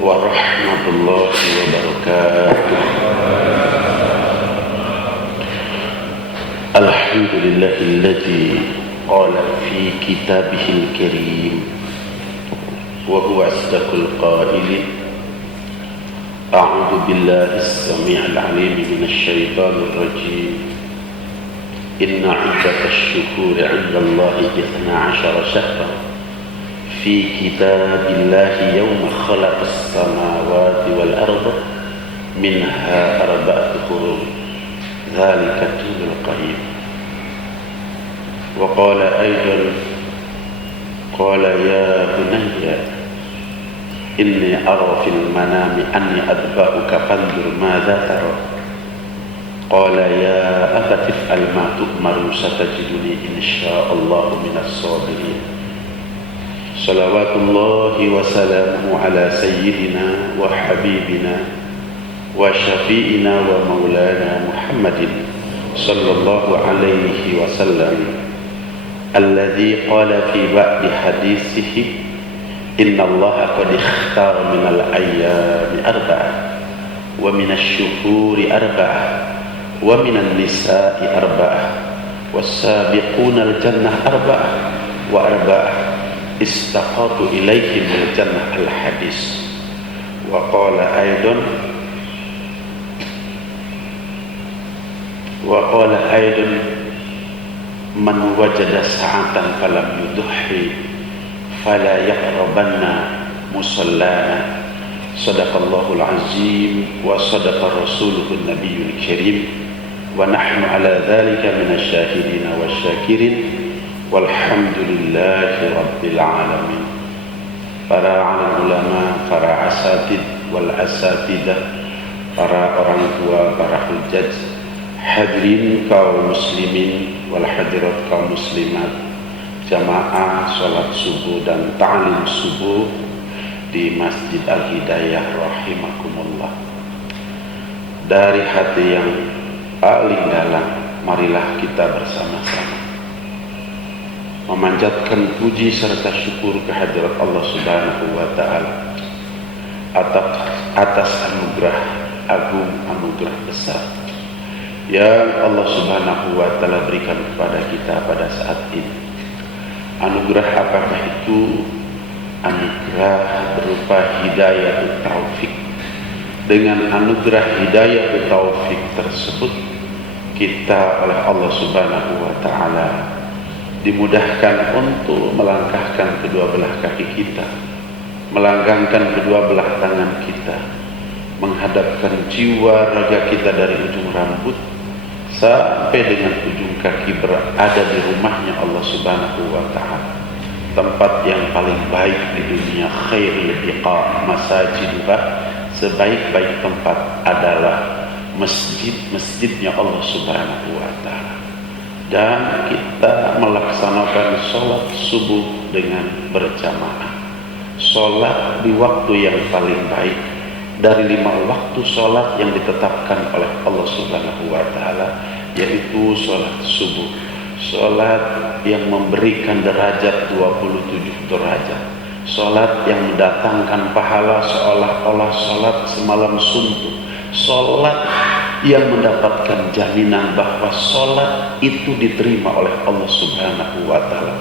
warahmatullahi wabarakatuh. Alhamdulillahilladzi qala fi kitabihil karim wa huwa asdaqul qailin. A'udzu billahi as-sami'il 'alim minasy syaithanir rajim. Inna 'iddatash syuhuri 'indallahi 12 syahran في كتاب الله يوم خلق السماوات والأرض منها 4 حروف ذلك الدين القيم. وقال أيضا قال يا بني إني أرى في المنام أني أذبحك فانظر ماذا ترى قال يا أبت افعل ما تؤمر ستجدني إن شاء الله من الصابرين. Salawatullahi wa salamuhu ala sayyidina wa habibina wa syafi'ina wa maulana Muhammadin sallallahu alaihi wasallam alladhi qala fi ba'di hadithihi inna allaha qad ikhtara minal ayyami arba'ah wa minash syuhuri arba'ah wa minan nisa'i arba'ah was-sabiquna al-jannah arba'ah wa arba'ah istaqatu ilaihim al-jannah al-hadis. Wa qala aidan man wajada sa'atan falam yudhi fala yaqrabanna musallana. Sadaqallahul azim wa sadaqa rasuluhun nabiyyul karim wa nahnu ala dhalika minasy syahidin wasyakirin. Walhamdulillahi Rabbil Alamin. Para alim ulama, para asatid wal asatidah, para orang tua, para hujjaj, hadirin kaum muslimin wal hadirat kaum muslimat, jamaah salat subuh dan ta'lim subuh di Masjid Al-Hidayah rahimakumullah. Dari hati yang paling dalam, marilah kita bersama-sama memanjatkan puji serta syukur kehadirat Allah Subhanahu wa ta'ala atas anugerah agung, anugerah besar yang Allah Subhanahu wa ta'ala berikan kepada kita pada saat ini. Anugerah apakah itu? Anugerah berupa hidayah taufik. Dengan anugerah hidayah taufik tersebut, kita oleh Allah Subhanahu wa ta'ala dimudahkan untuk melangkahkan kedua belah kaki kita, melanggangkan kedua belah tangan kita, menghadapkan jiwa raga kita dari ujung rambut sampai dengan ujung kaki berada di rumahnya Allah Subhanahu wa ta'ala, tempat yang paling baik di dunia. Khairul biqa masajiduha, sebaik-baik tempat adalah masjid-masjidnya Allah Subhanahu wa ta'ala. Dan kita melaksanakan sholat subuh dengan berjamaah. Sholat di waktu yang paling baik dari 5 waktu sholat yang ditetapkan oleh Allah Subhanahu wa ta'ala, yaitu sholat subuh. Sholat yang memberikan derajat 27 derajat. Sholat yang mendatangkan pahala seolah-olah sholat semalam suntuk. Sholat yang mendapatkan jaminan bahwa sholat itu diterima oleh Allah Subhanahu wa ta'ala.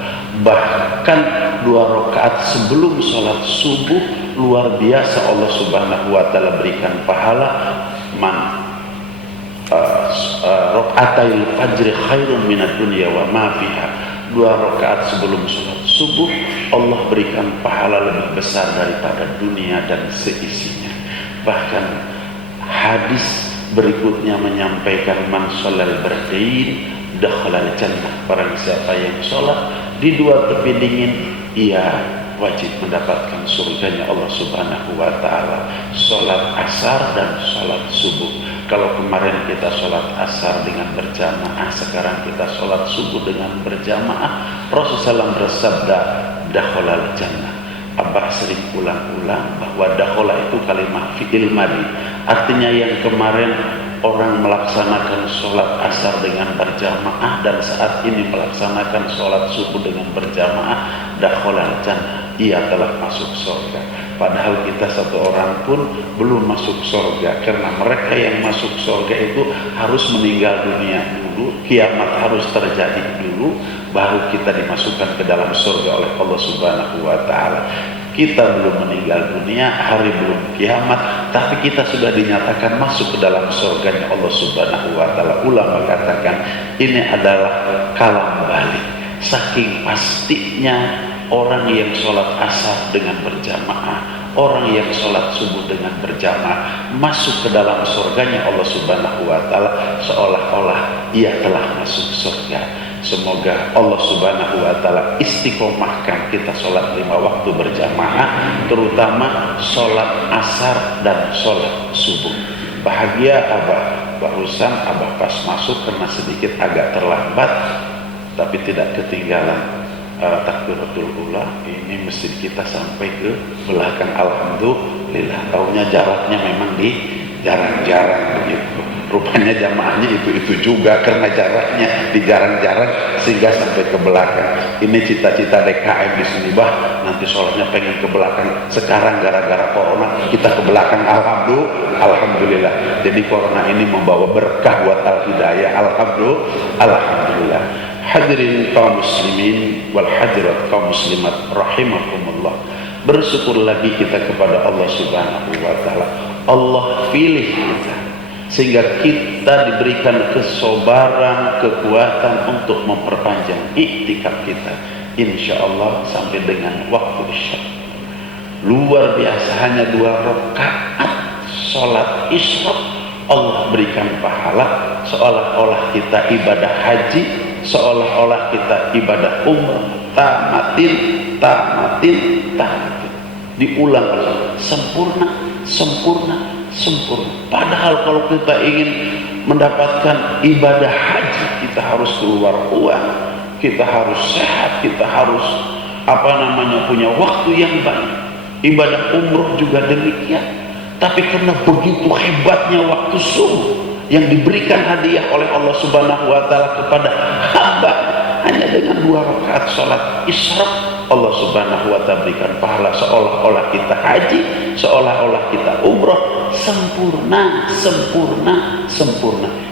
Bahkan 2 rakaat sebelum sholat subuh luar biasa Allah Subhanahu wa ta'ala berikan pahala. Rakaatil fajri khairun minad dunya wa ma fiha. 2 rakaat sebelum sholat subuh Allah berikan pahala lebih besar daripada dunia dan seisinya. Bahkan hadis berikutnya menyampaikan man sholal bardain dakhalal jannah. Barang siapa yang sholat di 2 tepi dingin, ia wajib mendapatkan surganya Allah Subhanahu wa ta'ala. Sholat asar dan sholat subuh. Kalau kemarin kita sholat asar dengan berjamaah, sekarang kita sholat subuh dengan berjamaah. Rasulullah SAW bersabda dakhalal jannah. Abah sering ulang-ulang bahwa dakhala itu kalimat fi'il madhi. Artinya yang kemarin orang melaksanakan sholat asar dengan berjamaah dan saat ini melaksanakan sholat subuh dengan berjamaah, dakhalal jannah, ia telah masuk surga. Padahal kita satu orang pun belum masuk surga, karena mereka yang masuk surga itu harus meninggal dunia dulu, kiamat harus terjadi dulu, baru kita dimasukkan ke dalam surga oleh Allah Subhanahu wa Ta'ala. Kita belum meninggal dunia, hari belum kiamat, tapi kita sudah dinyatakan masuk ke dalam surganya Allah Subhanahu wa Ta'ala. Ulama katakan ini adalah kalam balik, saking pastinya orang yang sholat asar dengan berjamaah, orang yang sholat subuh dengan berjamaah masuk ke dalam surganya Allah Subhanahu wa Ta'ala, seolah-olah ia telah masuk surga. Semoga Allah Subhanahu wa Ta'ala istiqomahkan kita sholat 5 waktu berjamaah, terutama sholat asar dan sholat subuh. Bahagia Abah, barusan Abah pas masuk karena sedikit agak terlambat, tapi tidak ketinggalan takbiratul ula. Ini masjid kita sampai ke belakang, alhamdulillah. Taunya jaraknya memang di jarang-jarang begitu. Rupanya jamaahnya itu juga karena jaraknya di jarang-jarang sehingga sampai ke belakang. Ini cita-cita DKM di sini, bah, nanti sholatnya pengen ke belakang. Sekarang gara-gara corona kita ke belakang, alhamdulillah. Jadi corona ini membawa berkah buat al-hidayah, alhamdulillah. Hadirin kaum muslimin wal hadirat kaum muslimat rahimakumullah. Bersyukur lagi kita kepada Allah Subhanahu wa Ta'ala. Allah pilih kita sehingga kita diberikan kesabaran, kekuatan untuk memperpanjang iktikaf kita, insya Allah sampai dengan waktu isya. Luar biasa, hanya 2 rakaat sholat isya Allah berikan pahala, seolah-olah kita ibadah haji, seolah-olah kita ibadah umrah, tamatin, diulang sempurna. Padahal kalau kita ingin mendapatkan ibadah haji, kita harus keluar uang, kita harus sehat, kita harus punya waktu yang baik. Ibadah umroh juga demikian. Tapi karena begitu hebatnya waktu subuh yang diberikan hadiah oleh Allah Subhanahu wa Ta'ala kepada hamba, hanya dengan 2 rakaat sholat isyraq Allah Subhanahu wa Ta'ala berikan pahala seolah-olah kita haji, seolah-olah kita umroh, sempurna.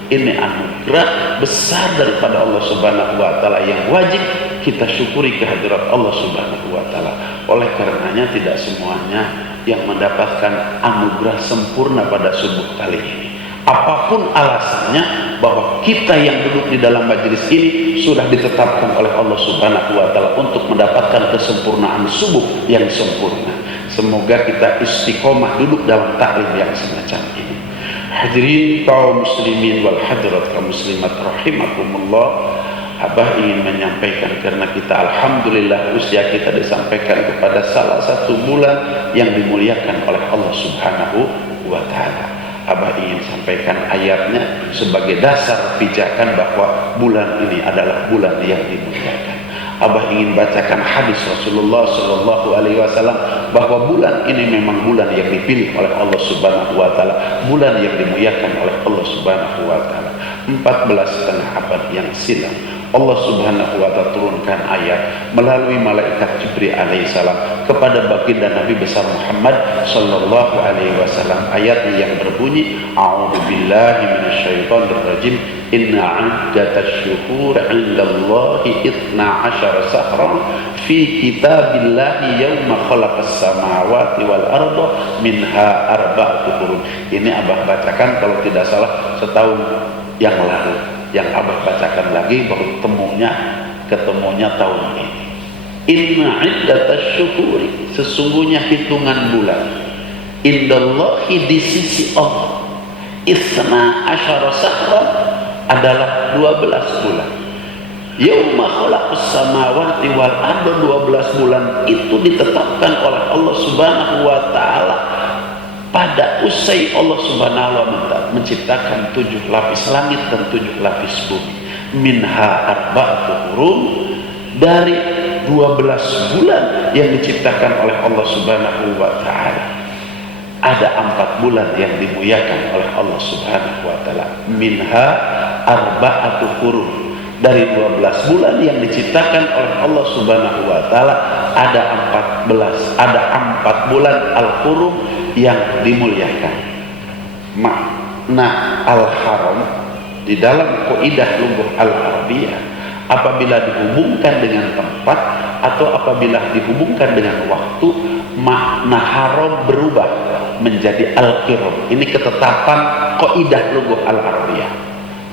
Ini anugerah besar daripada Allah Subhanahu wa Ta'ala yang wajib kita syukuri kehadirat Allah Subhanahu wa Ta'ala. Oleh karenanya tidak semuanya yang mendapatkan anugerah sempurna pada subuh kali ini. Apapun alasannya, bahwa kita yang duduk di dalam majelis ini sudah ditetapkan oleh Allah Subhanahu wa Ta'ala untuk mendapatkan kesempurnaan subuh yang sempurna. Semoga kita istiqomah duduk dalam taklim yang semacam ini. Hadirin kaum muslimin wal hadirat kaum muslimat rahimakumullah. Abah ingin menyampaikan, karena kita alhamdulillah usia kita disampaikan kepada salah satu bulan yang dimuliakan oleh Allah Subhanahu wa Ta'ala. Abah ingin sampaikan ayatnya sebagai dasar pijakan bahwa bulan ini adalah bulan yang dimuliakan. Abah ingin bacakan hadis Rasulullah Shallallahu Alaihi Wasallam bahwa bulan ini memang bulan yang dipilih oleh Allah Subhanahu Wa Taala, bulan yang dimuliakan oleh Allah Subhanahu Wa Taala. 14,5 abad yang silam Allah Subhanahu wa Ta'ala turunkan ayat melalui malaikat Jibril alaihissalam kepada baginda Nabi besar Muhammad sallallahu alaihi wasallam. Ayat yang berbunyi, a'udzubillahi minasyaitonir rajim, inna 'iddatasy syuhur 'indallahi 12 syahran fi kitabillahi yauma khalaqas samawati wal arda minha arba'atun hurum. Ini Abah bacakan kalau tidak salah setahun yang lalu. Yang Abah bacakan lagi baru ketemunya tahun ini. Inna iddatasy syuhuri, sesungguhnya hitungan bulan, indallahi di sisi Allah, 12 syahran adalah 12 bulan. Yauma khalaqas samawati wal arda, 12 bulan itu ditetapkan oleh Allah Subhanahu wa Ta'ala pada usai Allah Subhanahu wa Ta'ala menciptakan 7 lapis langit dan 7 lapis bumi. Minha arba'atu hurum, dari 12 bulan yang diciptakan oleh Allah Subhanahu wa Ta'ala ada 4 bulan yang dimuliakan oleh Allah Subhanahu wa Ta'ala. Minha arba'atu hurum, Dari 12 bulan yang diciptakan oleh Allah Subhanahu wa taala, ada 4 bulan al-hurum yang dimuliakan. Makna al-haram di dalam kaidah lughah al-arabiyah, apabila dihubungkan dengan tempat atau apabila dihubungkan dengan waktu, makna haram berubah menjadi al-qiram. Ini ketetapan kaidah lughah al-arabiyah.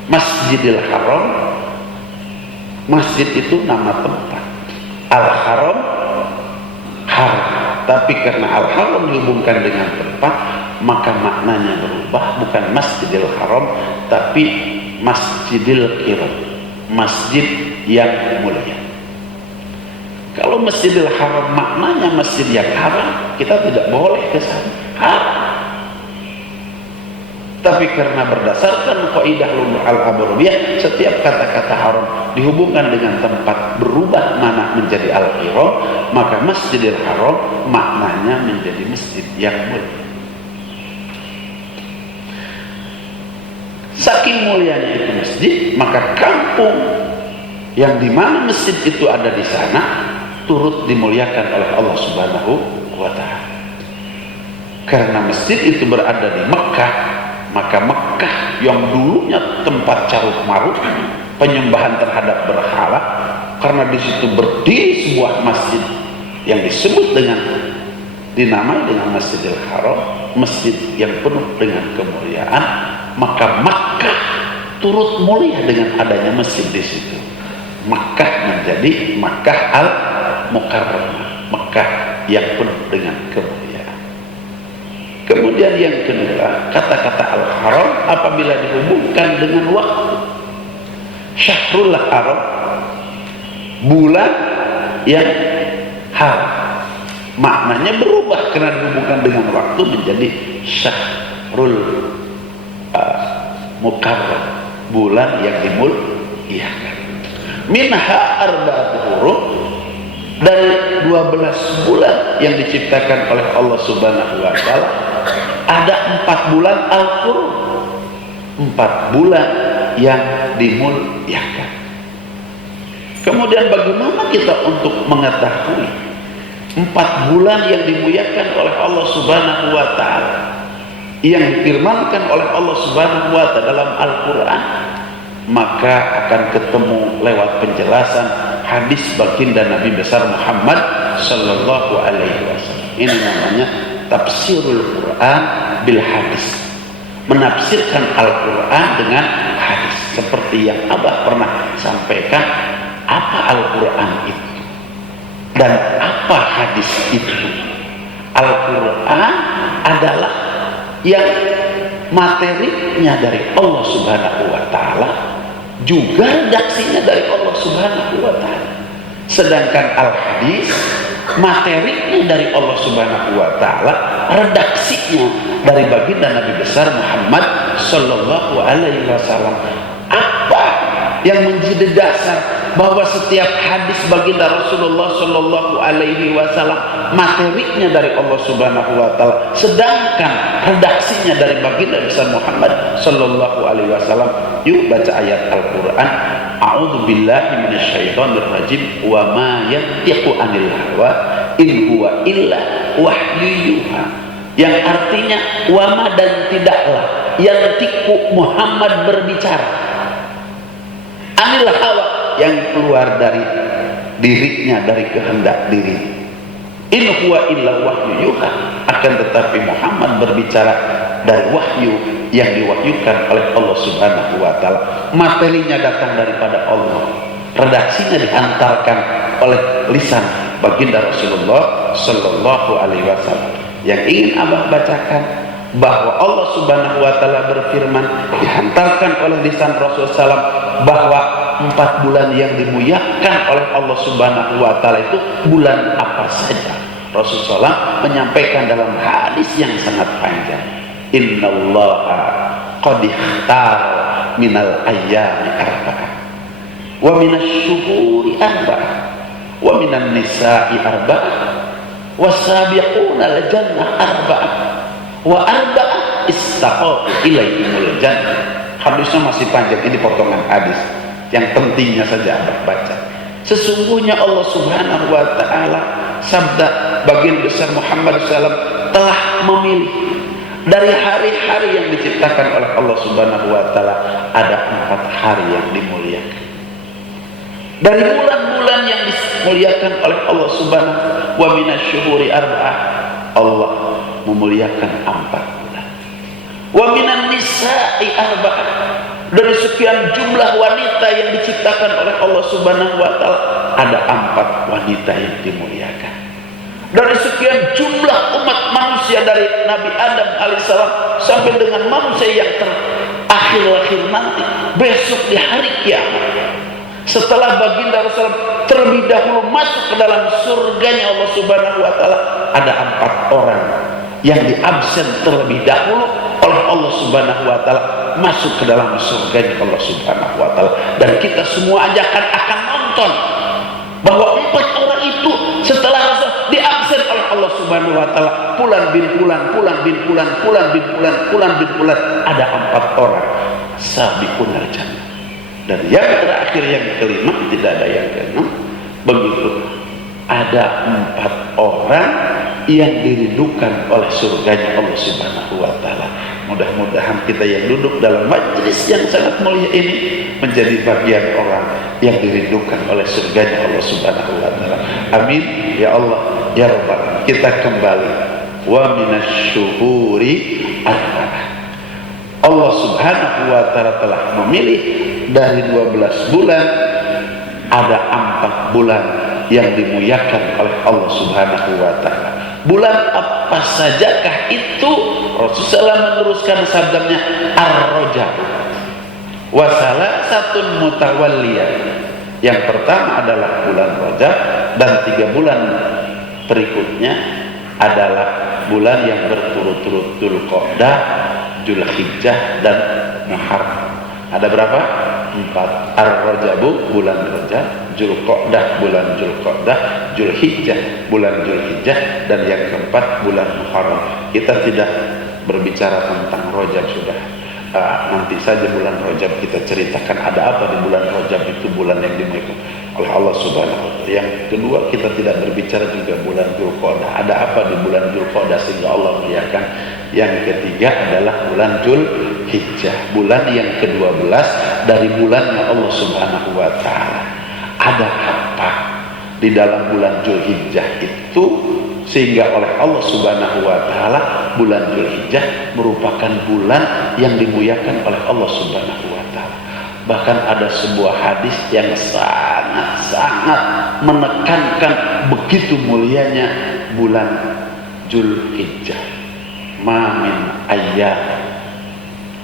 Masjidil Haram, masjid itu nama tempat, al-haram haram. Tapi karena al-haram dihubungkan dengan tempat, maka maknanya berubah, bukan Masjidil Haram tapi Masjidil Qiram, masjid yang mulia. Kalau Masjidil Haram maknanya masjid yang haram, kita tidak boleh ke sana, haram. Tapi karena berdasarkan kaidah lughah al-arabiyah, setiap kata-kata haram dihubungkan dengan tempat berubah mana menjadi al-qiram, maka Masjidil Haram maknanya menjadi masjid yang mulia. Saking mulianya itu masjid, maka kampung yang dimana masjid itu ada di sana turut dimuliakan oleh Allah Subhanahu wa ta'ala. Karena masjid itu berada di Mekah, maka Mekah yang dulunya tempat carut marut penyembahan terhadap berhala, karena di situ berdiri sebuah masjid yang disebut dengan, dinamai dengan Masjidil Haram, masjid yang penuh dengan kemuliaan, maka Makkah turut mulia dengan adanya masjid di situ. Makkah menjadi Makkah al-Mukarramah, Makkah yang penuh dengan kemuliaan. Kemudian yang kedua, kata-kata al-haram apabila dihubungkan dengan waktu. Syahrul Haram, bulan yang haram, maknanya berubah karena dihubungkan dengan waktu menjadi Syahrul Mukarram, bulan yang dimuliakan. Minha arba'atu hurum, dari 12 bulan yang diciptakan oleh Allah Subhanahu wa taala, ada 4 bulan al-hurum, 4 bulan yang dimuliakan. Kemudian bagaimana kita untuk mengetahui 4 bulan yang dimuliakan oleh Allah Subhanahu wa taala, yang difirmankan oleh Allah Subhanahu wa taala dalam Al-Qur'an? Maka akan ketemu lewat penjelasan hadis baginda Nabi besar Muhammad sallallahu alaihi wasallam. Ini namanya tafsirul Quran bil hadis, menafsirkan Al-Quran dengan hadis. Seperti yang Abah pernah sampaikan, apa Al-Quran itu dan apa hadis itu. Al-Quran adalah yang materinya dari Allah Subhanahu wa taala, juga redaksinya dari Allah Subhanahu wa taala. Sedangkan al-hadis materinya dari Allah Subhanahu wa taala, redaksinya dari baginda Nabi besar Muhammad sallallahu alaihi wasallam. Apa yang menjadi dasar bahwa setiap hadis baginda Rasulullah sallallahu alaihi wasallam materinya dari Allah Subhanahu wa taala, sedangkan redaksinya dari baginda besar Muhammad sallallahu alaihi wasallam? Yuk baca ayat Al-Qur'an. A'udzu billahi minasyaitonir rajim. Wa ma yantiqu 'anil hawa in huwa illa wahyu yuha. Yang artinya wa ma, dan tidaklah, yantiqu Muhammad berbicara, 'anil hawa, yang keluar dari dirinya, dari kehendak diri. In huwa illa wahyu yuha, akan tetapi Muhammad berbicara dari wahyu yang diwahyukan oleh Allah Subhanahu wa taala. Materinya datang daripada Allah, redaksinya dihantarkan oleh lisan baginda Rasulullah sallallahu alaihi wasallam. Yang ingin Abah bacakan bahwa Allah Subhanahu wa taala berfirman, dihantarkan oleh lisan Rasul sallam, bahwa 4 bulan yang dimuliakan oleh Allah Subhanahu wa taala itu bulan apa saja. Rasulullah menyampaikan dalam hadis yang sangat panjang, innallaha qad ikhtara minal ayyami arba'ah wa minasy syuhuri arba'ah wa minan nisa'i arba'ah wasabiquna al-jannah arba'ah wa arba'ah istaqatu ilaihimul jannah. Hadisnya masih panjang, ini potongan hadis. yang pentingnya saja Abah baca. Sesungguhnya Allah Subhanahu wa Ta'ala, sabda baginda besar Muhammad SAW, telah memilih dari hari-hari yang diciptakan oleh Allah Subhanahu wa Ta'ala, ada 4 hari yang dimuliakan. Dari bulan-bulan yang dimuliakan oleh Allah Subhanahu wa minasyuhuri arba'ah, Allah memuliakan 4 bulan. Wa minan nisa'i arba'ah, dari sekian jumlah wanita yang diciptakan oleh Allah Subhanahu wa Ta'ala, ada 4 wanita yang dimuliakan. Dari sekian jumlah umat manusia, dari Nabi Adam alaihissalam sampai dengan manusia yang terakhir nanti besok di hari kiamat, setelah baginda Rasulullah terlebih dahulu masuk ke dalam surganya Allah Subhanahu wa Ta'ala, ada 4 orang yang diabsen terlebih dahulu oleh Allah Subhanahu wa Ta'ala masuk ke dalam surganya Allah Subhanahu wa Ta'ala. Dan kita semua akan nonton bahwa 4 orang itu setelah Rasul diabsen oleh Allah Subhanahu wa Ta'ala, pulan bin pulan, pulan bin pulan, pulan bin pulan, pulan bin pulan, ada 4 orang sabiqunal jannah. Dan yang terakhir, yang kelima, tidak ada yang keenam, begitu ada 4 orang yang dirindukan oleh surganya Allah Subhanahu wa Ta'ala. Mudah-mudahan kita yang duduk dalam majlis yang sangat mulia ini menjadi bagian orang yang dirindukan oleh surganya Allah Subhanahu wa Ta'ala. Amin ya Allah ya Rabbal. Kita kembali, wa minasyuhuri arba'ah. Allah Subhanahu wa Ta'ala telah memilih dari 12 bulan, ada 4 bulan yang dimuliakan oleh Allah Subhanahu wa Ta'ala. Bulan apa sajakah itu? Rasulullah meneruskan sabdanya, Ar-Rajab wa salasatun mutawalliyah. Yang pertama adalah bulan Rajab, dan 3 bulan berikutnya adalah bulan yang berturut-turut Dzulqa'dah, Dzulhijjah, dan Muharram. Ada berapa? 4. Ar-Rajabu bulan Rajab, Dzulqa'dah bulan Dzulqa'dah, Dzulhijjah bulan Dzulhijjah, dan yang keempat bulan Muharram. Kita tidak berbicara tentang Rajab, sudah nanti saja bulan Rajab kita ceritakan ada apa di bulan Rajab itu, bulan yang dimuliakan oleh Allah Subhanahu wa Ta'ala. Yang kedua, kita tidak berbicara juga bulan Dzulqa'dah, ada apa di bulan Dzulqa'dah sehingga Allah muliakan. Yang ketiga adalah bulan Dzulhijjah, bulan yang ke-12 dari bulannya Allah Subhanahu wa Ta'ala. Ada apa di dalam bulan Dzulhijjah itu sehingga oleh Allah Subhanahu wa Ta'ala bulan Dzulhijjah merupakan bulan yang dimuliakan oleh Allah Subhanahu wa Ta'ala. Bahkan ada sebuah hadis yang sangat-sangat menekankan begitu mulianya bulan Dzulhijjah. Ma min ayyam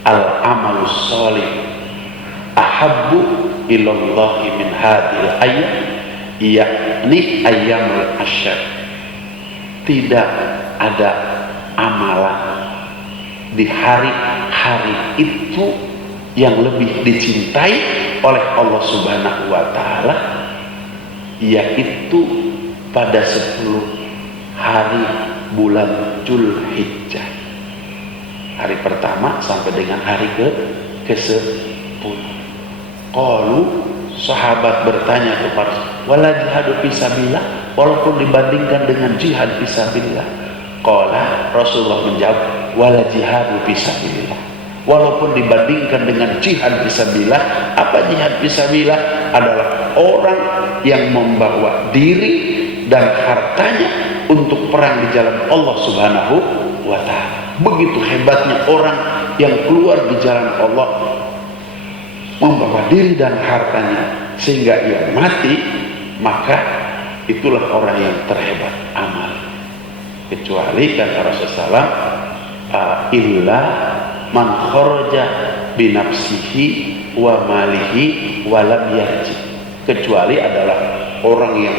al-amalu sholih ahabbu ilallahi min hadhil ayyam, yakni ayyamul asyr. Tidak ada amalan di hari-hari itu yang lebih dicintai oleh Allah Subhanahu wa Ta'ala, yaitu pada 10 hari bulan Dzulhijjah, hari pertama sampai dengan hari ke-10. Qalu, sahabat bertanya kepada, wala jihadu fisabilillah, walaupun dibandingkan dengan jihad fisabilillah. Qala, Rasulullah menjawab, wala jihadu fisabilillah, walaupun dibandingkan dengan jihad fisabilillah. Apa jihad fisabilillah? Adalah orang yang membawa diri dan hartanya untuk perang di jalan Allah Subhanahu wa Ta'ala. Begitu hebatnya orang yang keluar di jalan Allah, membawa diri dan hartanya sehingga ia mati, maka itulah orang yang terhebat amal. Kecuali kata Rasulullah, illa man kharaja binafsihi wa malihi wa lam yarji. Kecuali adalah orang yang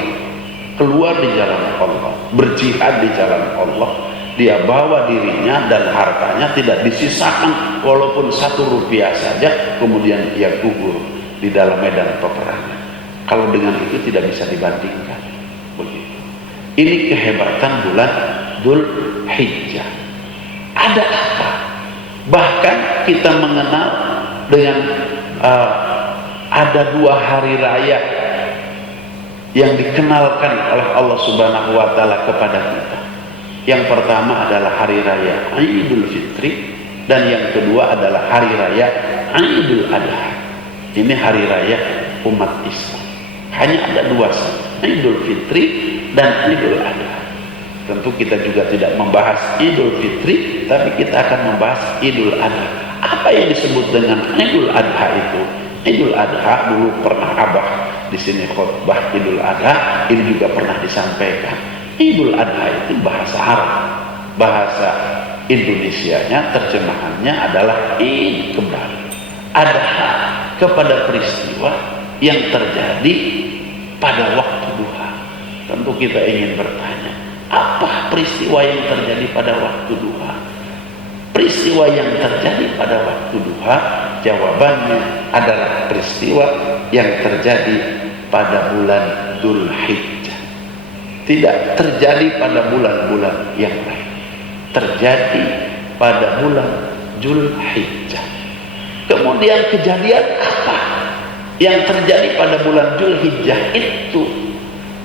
keluar di jalan Allah, berjihad di jalan Allah, dia bawa dirinya dan hartanya tidak disisakan walaupun 1 rupiah saja, kemudian ia gugur di dalam medan peperangan. Kalau dengan itu tidak bisa dibandingkan. Begitu. Ini kehebatan bulan Dzulhijjah. Ada apa? Bahkan kita mengenal dengan ada 2 hari raya yang dikenalkan oleh Allah Subhanahu wa Ta'ala kepada kita. Yang pertama adalah hari raya Idul Fitri, dan yang kedua adalah hari raya Idul Adha. Ini hari raya umat Islam. Hanya ada 2 saja, Idul Fitri dan Idul Adha. Tentu kita juga tidak membahas Idul Fitri, tapi kita akan membahas Idul Adha. Apa yang disebut dengan Idul Adha itu? Idul Adha dulu pernah Abah di sini khutbah Idul Adha, ini juga pernah disampaikan. Idul Adha itu bahasa Arab, bahasa Indonesianya terjemahannya adalah Id kembali. Adha kepada peristiwa yang terjadi pada waktu duha. Tentu kita ingin bertanya, apa peristiwa yang terjadi pada waktu duha? Peristiwa yang terjadi pada waktu duha, jawabannya adalah peristiwa yang terjadi pada bulan Dzulhijjah. Tidak terjadi pada bulan-bulan yang lain, terjadi pada bulan Dzulhijjah. Kemudian kejadian apa yang terjadi pada bulan Dzulhijjah itu?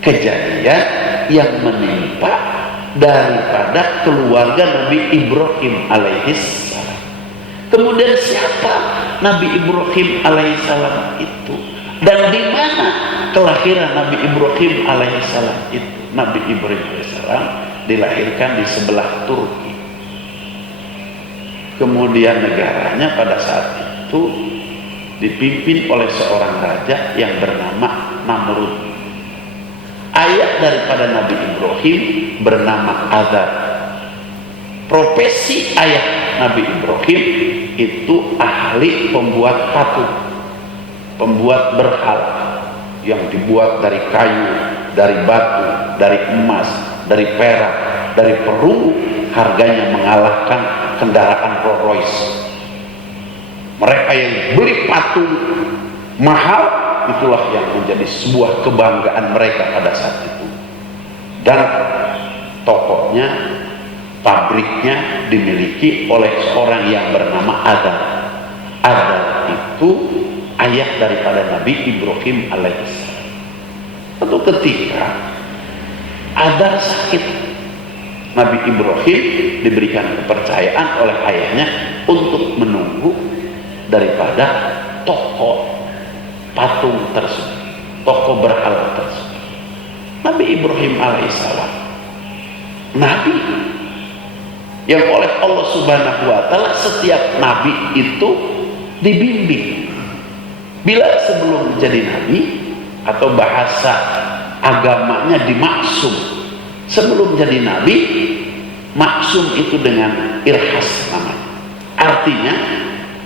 Kejadian yang menimpa daripada keluarga Nabi Ibrahim alaihissalam. Kemudian siapa Nabi Ibrahim alaihissalam itu? Dan di mana kelahiran Nabi Ibrahim alaihissalam itu? Nabi Ibrahim alaihissalam dilahirkan di sebelah Turki. Kemudian negaranya pada saat itu dipimpin oleh seorang raja yang bernama Namrud. Ayah daripada Nabi Ibrahim bernama Azar. Profesi ayah Nabi Ibrahim itu ahli pembuat patung, pembuat berhala yang dibuat dari kayu, dari batu, dari emas, dari perak, dari perunggu, harganya mengalahkan kendaraan Rolls Royce. Mereka yang beli patung mahal, itulah yang menjadi sebuah kebanggaan mereka pada saat itu. Dan tokonya, pabriknya dimiliki oleh seorang yang bernama Adam. Adam itu ayah daripada Nabi Ibrahim alaihissalam. Suatu ketika Adam sakit, Nabi Ibrahim diberikan kepercayaan oleh ayahnya untuk menunggu daripada toko patung tersebut, toko berhala tersebut. Nabi Ibrahim alaihissalam, Nabi yang oleh Allah Subhanahu wa Ta'ala, setiap Nabi itu dibimbing. Bila sebelum menjadi Nabi, atau bahasa agamanya dimaksum, sebelum jadi Nabi, maksum itu dengan irhas namanya. Artinya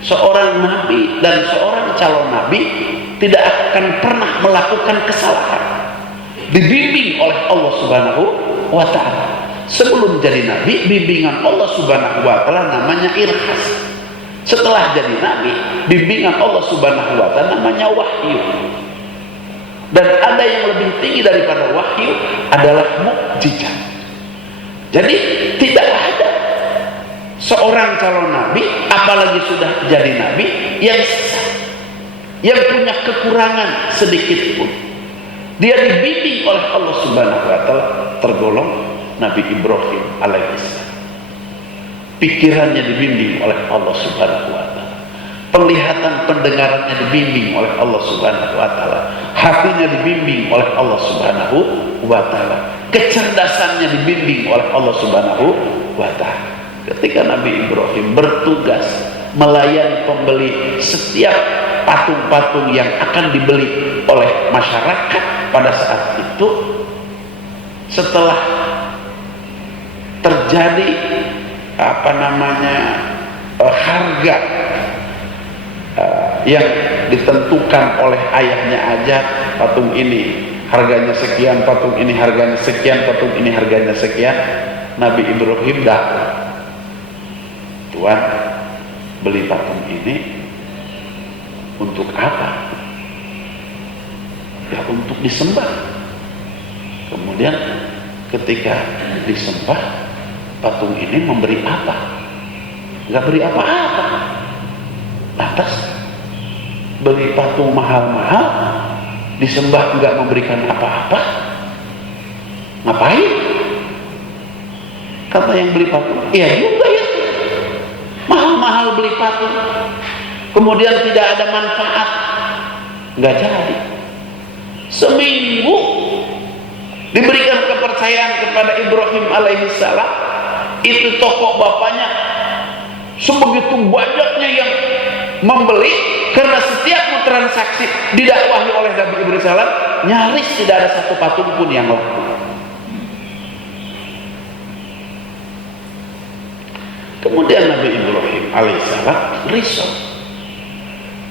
seorang Nabi dan seorang calon Nabi tidak akan pernah melakukan kesalahan, dibimbing oleh Allah Subhanahu wa Ta'ala. Sebelum jadi Nabi, bimbingan Allah Subhanahu wa Ta'ala namanya irhas. Setelah jadi Nabi, bimbingan Allah Subhanahu wa Ta'ala namanya wahyu. Dan ada yang lebih tinggi daripada wahyu adalah mukjizat. Jadi tidak ada seorang calon Nabi, apalagi sudah jadi Nabi, yang sesat, yang punya kekurangan sedikit pun. Dia dibimbing oleh Allah Subhanahu wa Ta'ala, tergolong Nabi Ibrahim alaihissalam. Pikirannya dibimbing oleh Allah Subhanahu wa Ta'ala, penglihatan pendengarannya dibimbing oleh Allah Subhanahu wa Ta'ala, hatinya dibimbing oleh Allah Subhanahu wa Ta'ala, kecerdasannya dibimbing oleh Allah Subhanahu wa Ta'ala. Ketika Nabi Ibrahim bertugas melayani pembeli setiap patung-patung yang akan dibeli oleh masyarakat pada saat itu, setelah terjadi harga yang ditentukan oleh ayahnya aja, patung ini harganya sekian, patung ini harganya sekian, patung ini harganya sekian. Nabi Ibrahim datang, Tuhan, beli patung ini untuk apa? Ya untuk disembah. Kemudian ketika disembah, patung ini memberi apa? Nggak beri apa-apa. Lantas beli patung mahal-mahal, disembah nggak memberikan apa-apa, ngapain? Kata yang beli patung, iya juga ya, mahal-mahal beli patung, kemudian tidak ada manfaat, nggak jadi. Seminggu diberikan kepercayaan kepada Ibrahim alaihissalam, itu toko bapaknya sebegitu banyaknya yang membeli, karena setiap transaksi didakwahi oleh Nabi Ibrahim alaihissalam, nyaris tidak ada satu patung pun yang laku. Kemudian Nabi Ibrahim alaihissalam risau,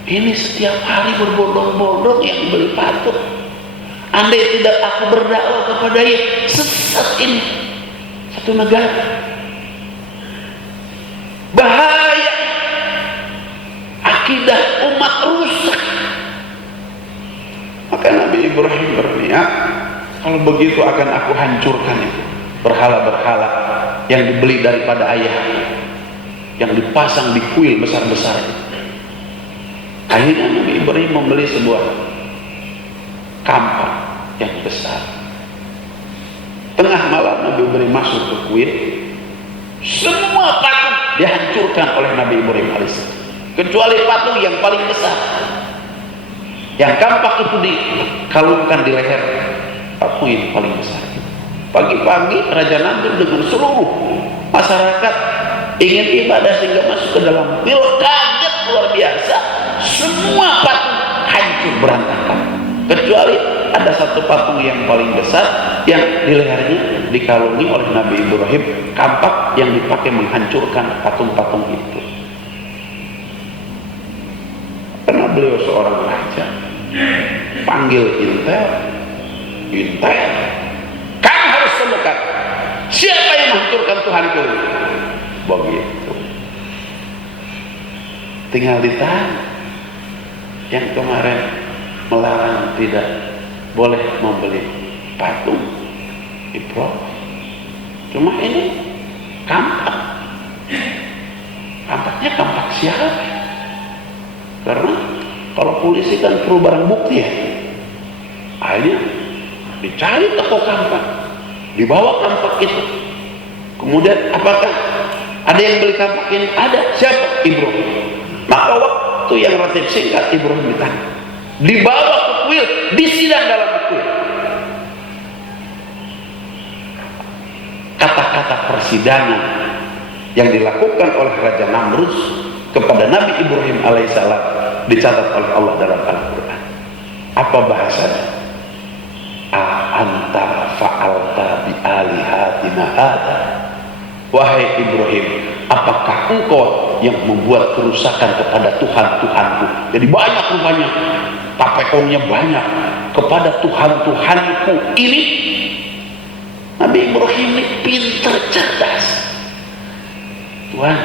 ini setiap hari berbondong-bondong yang beli patung, andai tidak aku berdakwah kepadanya, sesat ini satu negara, bahaya, akidah umat rusak. Maka Nabi Ibrahim berniat, kalau begitu akan aku hancurkan itu berhala-berhala yang dibeli daripada ayah, yang dipasang di kuil besar-besar. Akhirnya Nabi Ibrahim membeli sebuah kampak yang besar. Tengah malam Nabi Ibrahim masuk ke kuil, semua patung dihancurkan oleh Nabi Ibrahim alaihissalam, kecuali patung yang paling besar, yang kampak itu dikalungkan di leher patung ini paling besar. Pagi-pagi Raja Namrud dengan seluruh masyarakat ingin ibadah sehingga masuk ke dalam kuil, kaget luar biasa, semua patung hancur berantakan, kecuali ada satu patung yang paling besar yang di lehernya dikalungi oleh Nabi Ibrahim, kampak yang dipakai menghancurkan patung-patung itu. Karena beliau seorang raja, panggil intel, kamu harus temukan siapa yang menghancurkan Tuhanku. Begitu, tinggal ditahan yang kemarin melarang tidak boleh membeli patung Ibrahim. Cuma ini kampaknya kampak siapa? Karena kalau polisi kan perlu barang bukti ya, akhirnya dicari toko kampak, dibawa kampak itu. Kemudian apakah ada yang beli kampak ini? Ada. Siapa? Ibrahim. Maka waktu yang relatif singkat Ibrahim ditangkap, dibawa ke kuil, disidang dalam kuil. Kata-kata persidangan yang dilakukan oleh Raja Namrud kepada Nabi Ibrahim alaihissalam dicatat oleh Allah dalam Al-Quran. Apa bahasanya? Anta fa'alta bi alihatina hada. Wahai Ibrahim, apakah engkau yang membuat kerusakan kepada Tuhan-Tuhanku? Jadi banyak rupanya, tapekonnya banyak kepada Tuhan-Tuhanku ini. Nabi Ibrahim ini pintar, cerdas. Tuhan,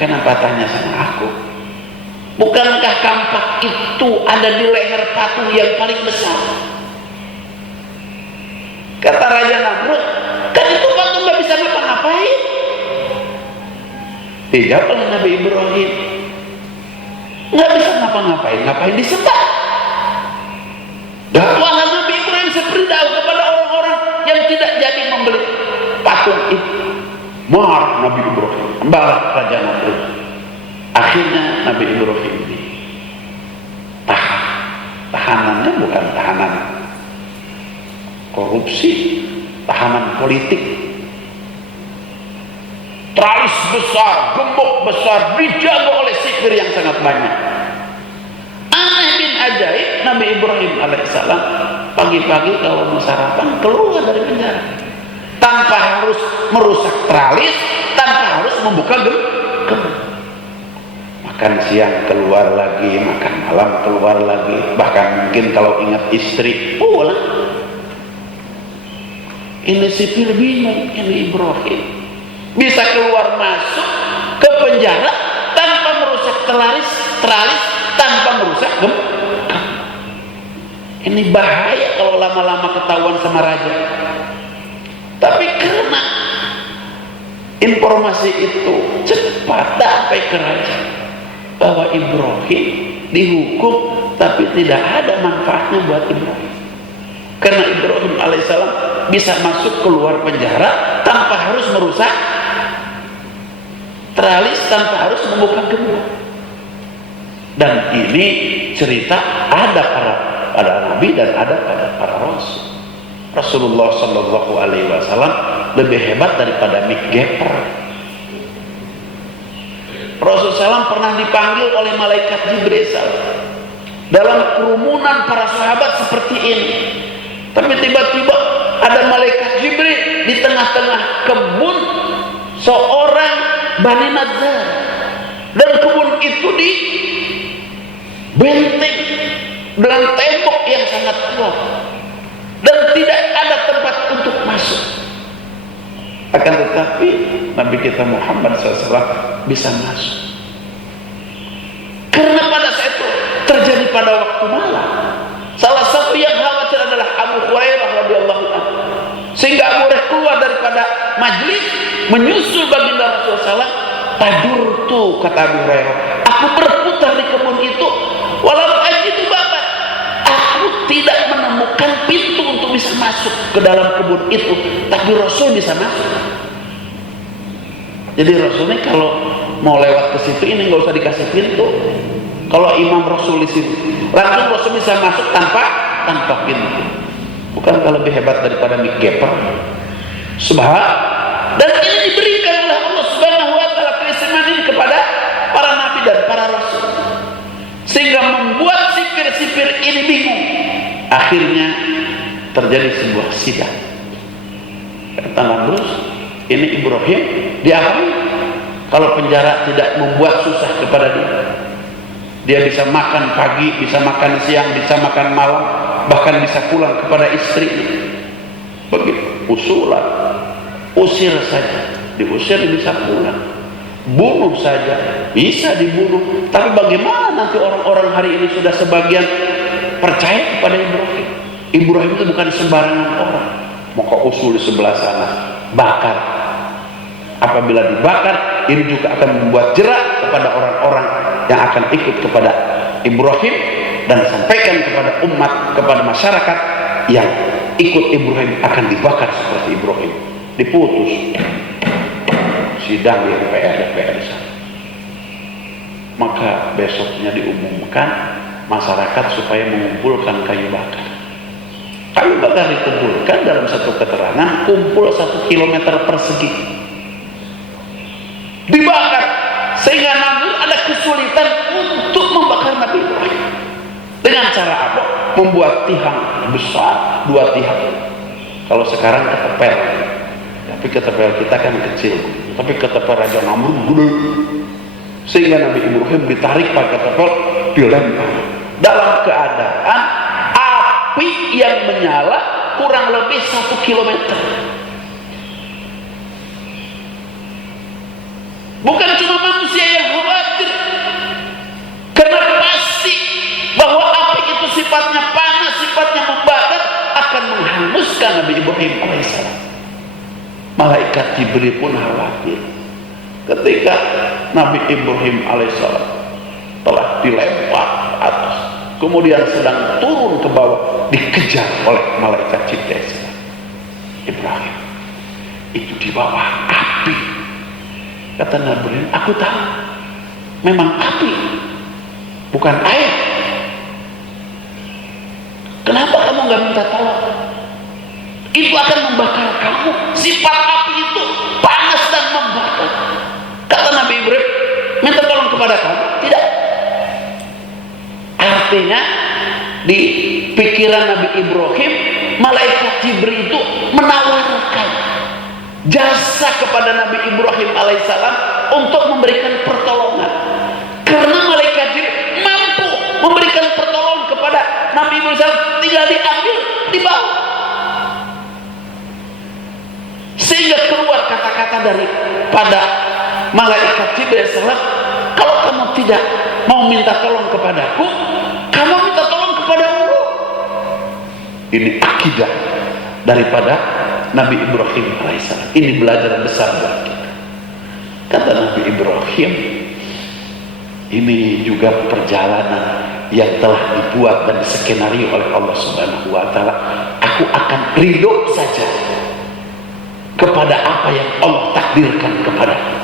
kenapa tanya sama aku? Bukankah kampak itu ada di leher patung yang paling besar? Kata Raja Namrud, kan itu patung gak bisa ngapa-ngapain. Dijawab oleh Nabi Ibrahim, gak bisa ngapa-ngapain, ngapain disembah? Dakwahan Nabi Ibrahim seperti dakwah kepada orang-orang yang tidak jadi membeli patung itu. Marah Nabi Ibrahim, marah Raja Namrud. Akhirnya Nabi Ibrahim ini tahanannya bukan tahanan korupsi, tahanan politik. Tralis besar, gembok besar, dijaga oleh sipir yang sangat banyak. Aneh bin ajaib, Nabi Ibrahim alaihissalam pagi-pagi kalau mau sarapan keluar dari penjara tanpa harus merusak tralis, tanpa harus membuka gembok. Makan siang keluar lagi, makan malam keluar lagi, bahkan mungkin kalau ingat istri pulang. Ini sipir bingung, ini Ibrahim bisa keluar masuk ke penjara tanpa merusak tralis, tanpa merusak gembok. Ini bahaya kalau lama-lama ketahuan sama raja. Tapi karena informasi itu cepat sampai ke raja bahwa Ibrahim dihukum, tapi tidak ada manfaatnya buat Ibrahim. Karena Ibrahim alaihissalam bisa masuk keluar penjara tanpa harus merusak teralis, tanpa harus membuka gembok. Dan ini cerita ada pada Nabi dan ada pada para Rasul. Rasulullah Shallallahu Alaihi Wasallam lebih hebat daripada Mick Jagger. Rasulullah SAW pernah dipanggil oleh malaikat Jibril dalam kerumunan para sahabat seperti ini. Tapi tiba-tiba ada malaikat Jibril di tengah-tengah kebun seorang Bani Najjar, dan kebun itu dibenteng dengan tembok yang sangat kuat dan tidak ada tempat untuk masuk. Akan tetapi Nabi kita Muhammad SAW bisa masuk, karena pada saat itu terjadi pada waktu malam. Salah satu yang khawatir adalah Abu Hurairah radhiyallahu anhu, sehingga Abu Hurairah keluar daripada majlis menyusul baginda Rasulullah SAW. Tadur tuh, kata Abu Hurairah, aku berputar di kebun itu, walau ajidu babat, aku tidak menemukan pintu untuk bisa masuk ke dalam kebun itu, tapi Rasul bisa masuk. Jadi Rasulnya kalau mau lewat ke situ ini nggak usah dikasih pintu. Kalau imam Rasul di situ, langsung Rasul bisa masuk tanpa pintu. Bukankah lebih hebat daripada Mick Jagger? Dan ini diberikan oleh Allah Subhanahu Wa Taala keistimewaan ini kepada para nabi dan para rasul, sehingga membuat sipir-sipir ini bingung. Akhirnya terjadi sebuah sidang. Kata Nabi, ini Ibrahim diapain? Kalau penjara tidak membuat susah kepada dia bisa makan pagi, bisa makan siang, bisa makan malam, bahkan bisa pulang kepada istri. Begitu usulan, usir saja, diusir bisa pulang, bunuh saja bisa dibunuh. Tapi bagaimana nanti orang-orang hari ini sudah sebagian percaya kepada Ibrahim? Ibrahim itu bukan sembarangan orang. Maka usul di sebelah sana, bakar. Apabila dibakar, ini juga akan membuat jerak kepada orang-orang yang akan ikut kepada Ibrahim, dan sampaikan kepada umat, kepada masyarakat yang ikut Ibrahim akan dibakar seperti Ibrahim. Diputus sidang di DPR di sana. Maka besoknya diumumkan masyarakat supaya mengumpulkan kayu bakar. Kayu bakar dikumpulkan dalam satu keterangan kumpul 1 kilometer persegi. Dibakar sehingga Nabi ada kesulitan untuk membakar Nabi Ibrahim. Dengan cara apa? Membuat tiang besar, 2 tiang. Kalau sekarang ketepel, tapi ketepel kita kan kecil, tapi ketepel Raja Namrud gede, sehingga Nabi Ibrahim ditarik pakai ketepel, dilempar dalam keadaan api yang menyala kurang lebih 1 kilometer. Bukan cuma manusia yang khawatir, karena pasti bahwa api itu sifatnya panas, sifatnya membakar, akan menghanguskan Nabi Ibrahim alaihissalam. Malaikat Jibril pun khawatir ketika Nabi Ibrahim alaihissalam telah dilempar ke atas, kemudian sedang turun ke bawah, dikejar oleh malaikat Jibril. Ibrahim itu di bawah api. Kata Nabi, aku tahu memang api, bukan air. Kenapa kamu nggak minta tolong? Itu akan membakar kamu. Sifat api itu panas dan membakar. Kata Nabi Ibrahim, minta tolong kepada kamu? Tidak. Artinya di pikiran Nabi Ibrahim, malaikat Jibril itu menawarkan jasa kepada Nabi Ibrahim alaihissalam untuk memberikan pertolongan, karena malaikat Jibril mampu memberikan pertolongan kepada Nabi Ibrahim alaihissalam, tinggal diambil, dibawa, sehingga keluar kata-kata daripada malaikat Jibril alaihissalam, kalau kamu tidak mau minta tolong kepadaku, kamu minta tolong kepada Allah. Ini akidah daripada Nabi Ibrahim alaihissalam. Ini belajar besar buat kita. Kata Nabi Ibrahim, Ini juga perjalanan yang telah dibuat dan diskenario oleh Allah Subhanahu wa Ta'ala. Aku akan ridho saja kepada apa yang Allah takdirkan kepadaku.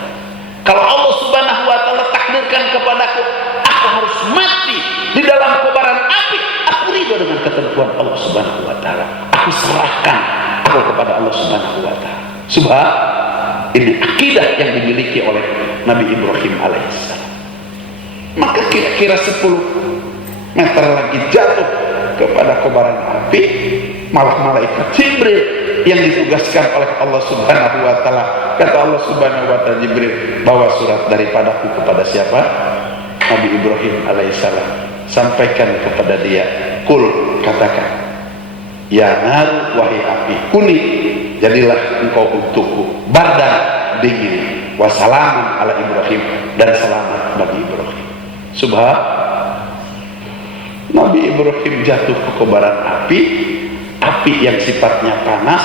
Kalau Allah Subhanahu wa Ta'ala takdirkan kepadaku, aku harus mati di dalam kobaran api, aku ridho dengan ketentuan Allah Subhanahu wa Ta'ala. Aku serahkan aku kepada Allah Subhanahu wa Ta'ala. Sebab ini akidah yang dimiliki oleh Nabi Ibrahim alaihissalam. Maka kira-kira 10 meter lagi jatuh kepada kobaran api, malah malaikat Jibril yang ditugaskan oleh Allah Subhanahu wa Ta'ala. Kata Allah Subhanahu wa Ta'ala, Jibril, bawa surat daripadaku kepada siapa? Nabi Ibrahim alaihissalam. Sampaikan kepada dia, kul, katakan, ya nar, wahai api, kuni, jadilah engkau untukku bardan, dingin, wassalamun ala Ibrahim, dan selamat bagi Ibrahim. Sebab Nabi Ibrahim jatuh ke kobaran api, api yang sifatnya panas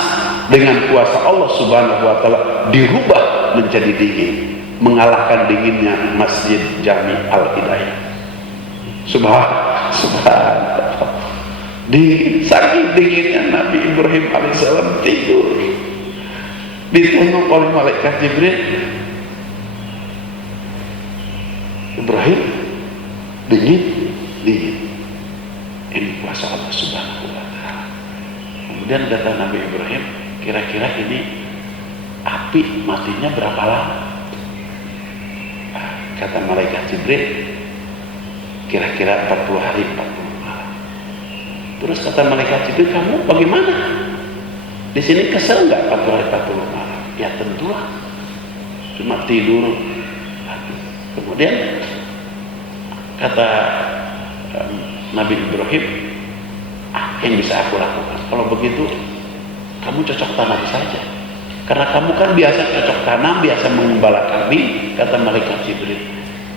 dengan kuasa Allah Subhanahu wa Ta'ala dirubah menjadi dingin, mengalahkan dinginnya Masjid Jami Al-Hidayah. Subhanallah. Dingin, saking dinginnya Nabi Ibrahim alaihissalam tidur, ditengok oleh malaikat Jibril. Ibrahim, dingin. Ini kuasa Allah Subhanahu wa Ta'ala. Kemudian kata Nabi Ibrahim, kira-kira ini api matinya berapa lama? Kata malaikat Jibril, kira-kira 40 hari 40 malam. Terus kata malaikat Jibril, kamu bagaimana? Di sini kesel nggak 40 hari 40 malam? Ya tentulah, cuma tidur. Kemudian kata Nabi Ibrahim, yang bisa aku lakukan? Kalau begitu, kamu cocok tanam saja. Karena kamu kan biasa cocok tanam, biasa mengembala kambing, kata malaikat Jibril.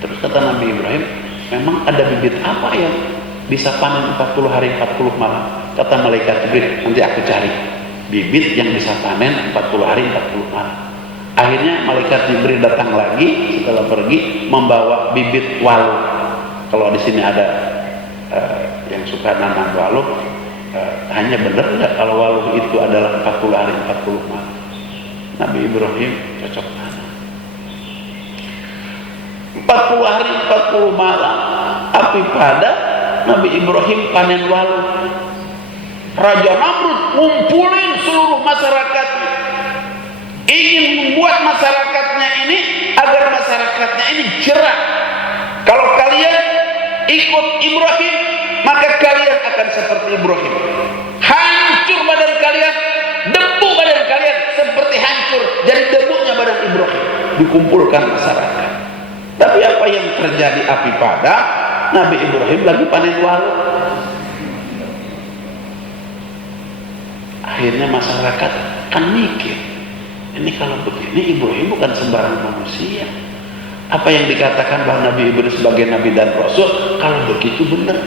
Terus kata Nabi Ibrahim, memang ada bibit apa yang bisa panen 40 hari 40 malam? Kata malaikat Jibril, nanti aku cari bibit yang bisa panen 40 hari 40 malam. Akhirnya malaikat Jibril datang lagi setelah pergi membawa bibit walu. Kalau di sini ada yang suka nanam walu, hanya benar nggak kalau walu itu adalah 40 hari 40 malam? Nabi Ibrahim cocok tanam. 40 hari 40 malam api pada, Nabi Ibrahim panen walu. Raja Namrud ngumpulin seluruh masyarakatnya, ingin membuat masyarakatnya ini agar masyarakatnya ini jerah. Kalau kalian ikut Ibrahim, maka kalian akan seperti Ibrahim. Hancur badan kalian, debu badan kalian seperti hancur jadi debunya badan Ibrahim. Dikumpulkan masyarakat. Tapi apa yang terjadi api pada, Nabi Ibrahim lagi panen walu. Akhirnya masyarakat kan mikir, ini kalau begini Ibrahim bukan sembarang manusia. Apa yang dikatakan bahwa Nabi Ibrahim sebagai Nabi dan Rasul, kalau begitu benar.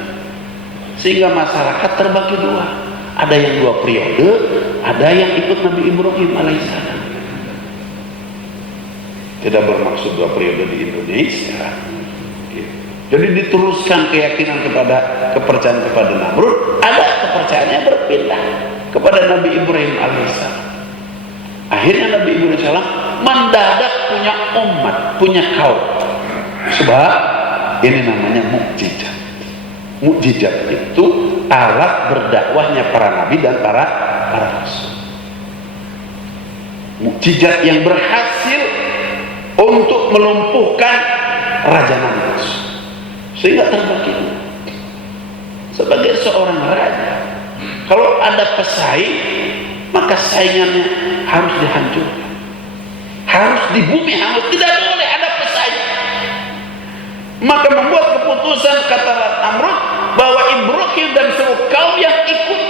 Sehingga masyarakat terbagi dua. Ada yang 2 periode, ada yang ikut Nabi Ibrahim alaihissalam. Tidak bermaksud 2 periode di Indonesia. Jadi diteruskan keyakinan kepercayaan kepada Namrud, ada kepercayaannya berpindah kepada Nabi Ibrahim alaihissalam. Akhirnya Nabi Ibrahim alaihissalam mendadak punya umat, punya kaum. Sebab ini namanya mukjizat. Mukjizat itu alat berdakwahnya para nabi dan para rasul. Mukjizat yang berhasil untuk melumpuhkan raja Namrud sehingga terbagi. Sebagai seorang raja, kalau ada pesaing, maka saingannya harus dihancurkan, harus di bumi hangus, tidak boleh ada pesaing. Maka membuat keputusan kata Namrud bahwa Ibrahim dan seluruh kaum yang ikut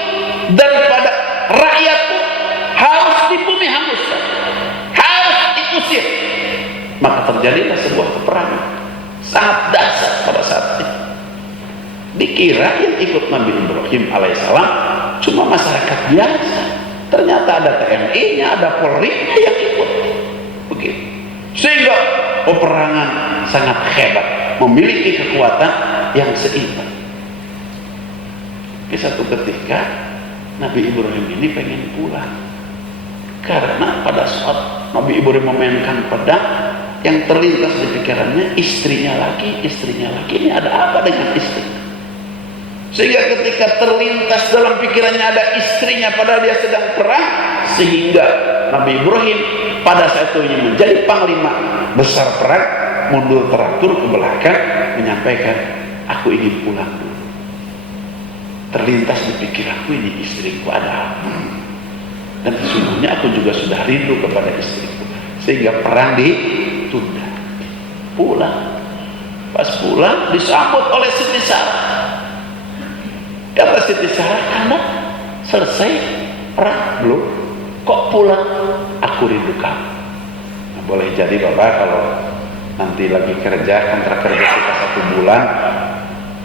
daripada rakyatku harus di bumi hanguskan, harus diusir. Maka terjadilah sebuah peperangan sangat dahsyat pada saat itu. Dikira yang ikut Nabi Ibrahim alaihissalam cuma masyarakat biasa, ternyata ada TNI-nya, ada Polri yang ikut begitu. Sehingga peperangan sangat hebat memiliki kekuatan yang seimbang. Di satu ketika Nabi Ibrahim ini pengen pulang, karena pada saat Nabi Ibrahim memainkan pedang, yang terlintas di pikirannya istrinya lagi. Ini ada apa dengan istri? Sehingga ketika terlintas dalam pikirannya ada istrinya padahal dia sedang perang, sehingga Nabi Ibrahim pada saat itu menjadi panglima besar perang, mundur teratur ke belakang menyampaikan, aku ingin pulang dulu. Terlintas di pikiranku, ini istriku ada apa? Dan sesungguhnya aku juga sudah rindu kepada istriku, sehingga perang ditunda. Pulang. Pas pulang disambut oleh Siti Sarah. Kata Siti Sarah, karena selesai perang belum? Kok pulang? Aku rindu kamu. Nah, boleh jadi Bapak kalau nanti lagi kerja, kontrak kerja kita 1 bulan,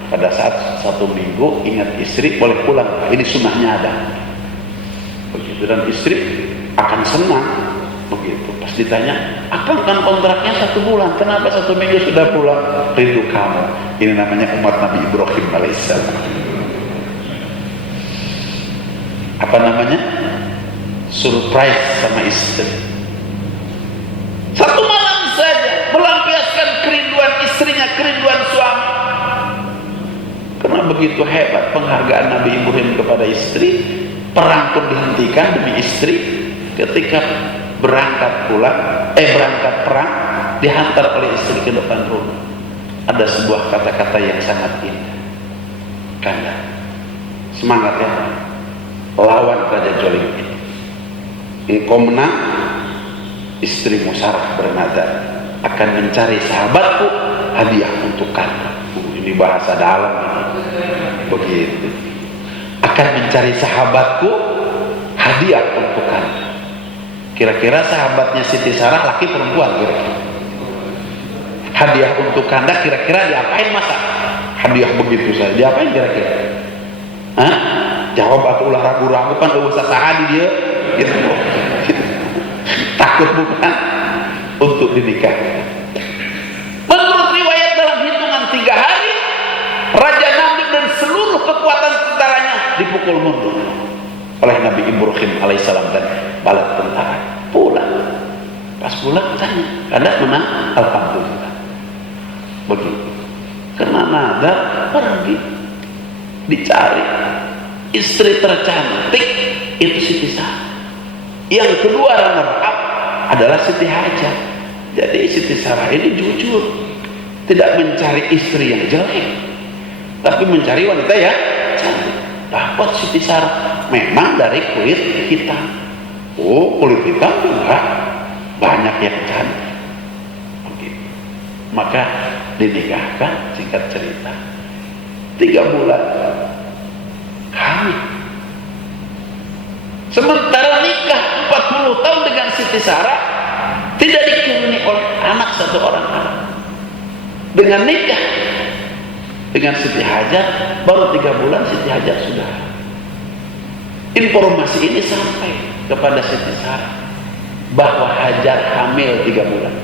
pada saat 1 minggu ingat istri, boleh pulang. Ini sunnahnya ada. Begitu, dan istri akan senang. Begitu. Pas ditanya, akan kan kontraknya 1 bulan, kenapa 1 minggu sudah pulang? Rindu kamu. Ini namanya umat Nabi Ibrahim alaihissalam. Apa namanya? Surprise sama istri. 1 malam saja melampiaskan kerinduan istrinya, kerinduan suami. Karena begitu hebat penghargaan Nabi Ibrahim kepada istri, perang pun dihentikan demi istri. Ketika berangkat perang, dihantar oleh istri ke depan rumah. Ada sebuah kata-kata yang sangat indah. Kanda, semangat ya, lawan Raja Jolim ini. Engkau menang, istrimu Sarah bernada, akan mencari sahabatku hadiah untuk Kanda. Ini bahasa dalam ini. Begitu. Akan mencari sahabatku hadiah untuk Kanda. Kira-kira sahabatnya Siti Sarah laki perempuan kira-kira? Hadiah untuk Kanda kira-kira diapain masa? Hadiah begitu saja, diapain kira-kira? Hah? Jawab atau ulah ragu-ragu kan gak usah sahadi dia gitu. Takut bukan? Untuk dinikahkan. Menurut riwayat dalam hitungan 3 hari Raja Namrud dan seluruh kekuatan tentaranya dipukul mundur oleh Nabi Ibrahim alaihissalam dan bala tentara. Pulang. Pas pulang tanya, Anda menang? Alhamdulillah. Begitu. Karena nadar pergi dicari istri tercantik itu Siti Sarah. Yang kedua runner up adalah Siti Hajar. Jadi Siti Sarah ini jujur, tidak mencari istri yang jelek, tapi mencari wanita yang cantik. Dapat Siti Sarah memang dari kulit hitam. Oh, kulit hitam juga banyak yang cantik. Begitu. Maka dinikahkan, singkat cerita 3 bulan hamil. Sementara nikah 40 tahun dengan Siti Sarah tidak dikaruniai oleh anak 1 orang anak. Dengan nikah dengan Siti Hajar baru 3 bulan Siti Hajar sudah. Informasi ini sampai kepada Siti Sarah bahwa Hajar hamil 3 bulan.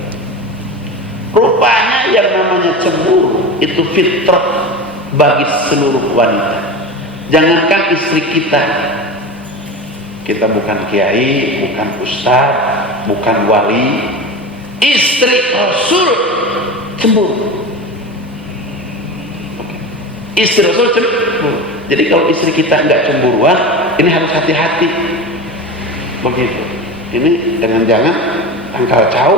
Rupanya yang namanya cemburu itu fitrah bagi seluruh wanita. Jangankan istri kita bukan kiai, bukan ustaz, bukan wali, istri Rasul cemburu. Istri Rasul cemburu. Jadi kalau istri kita enggak cemburuan, ini harus hati-hati. Begitu. Ini jangan-jangan tangkal cau.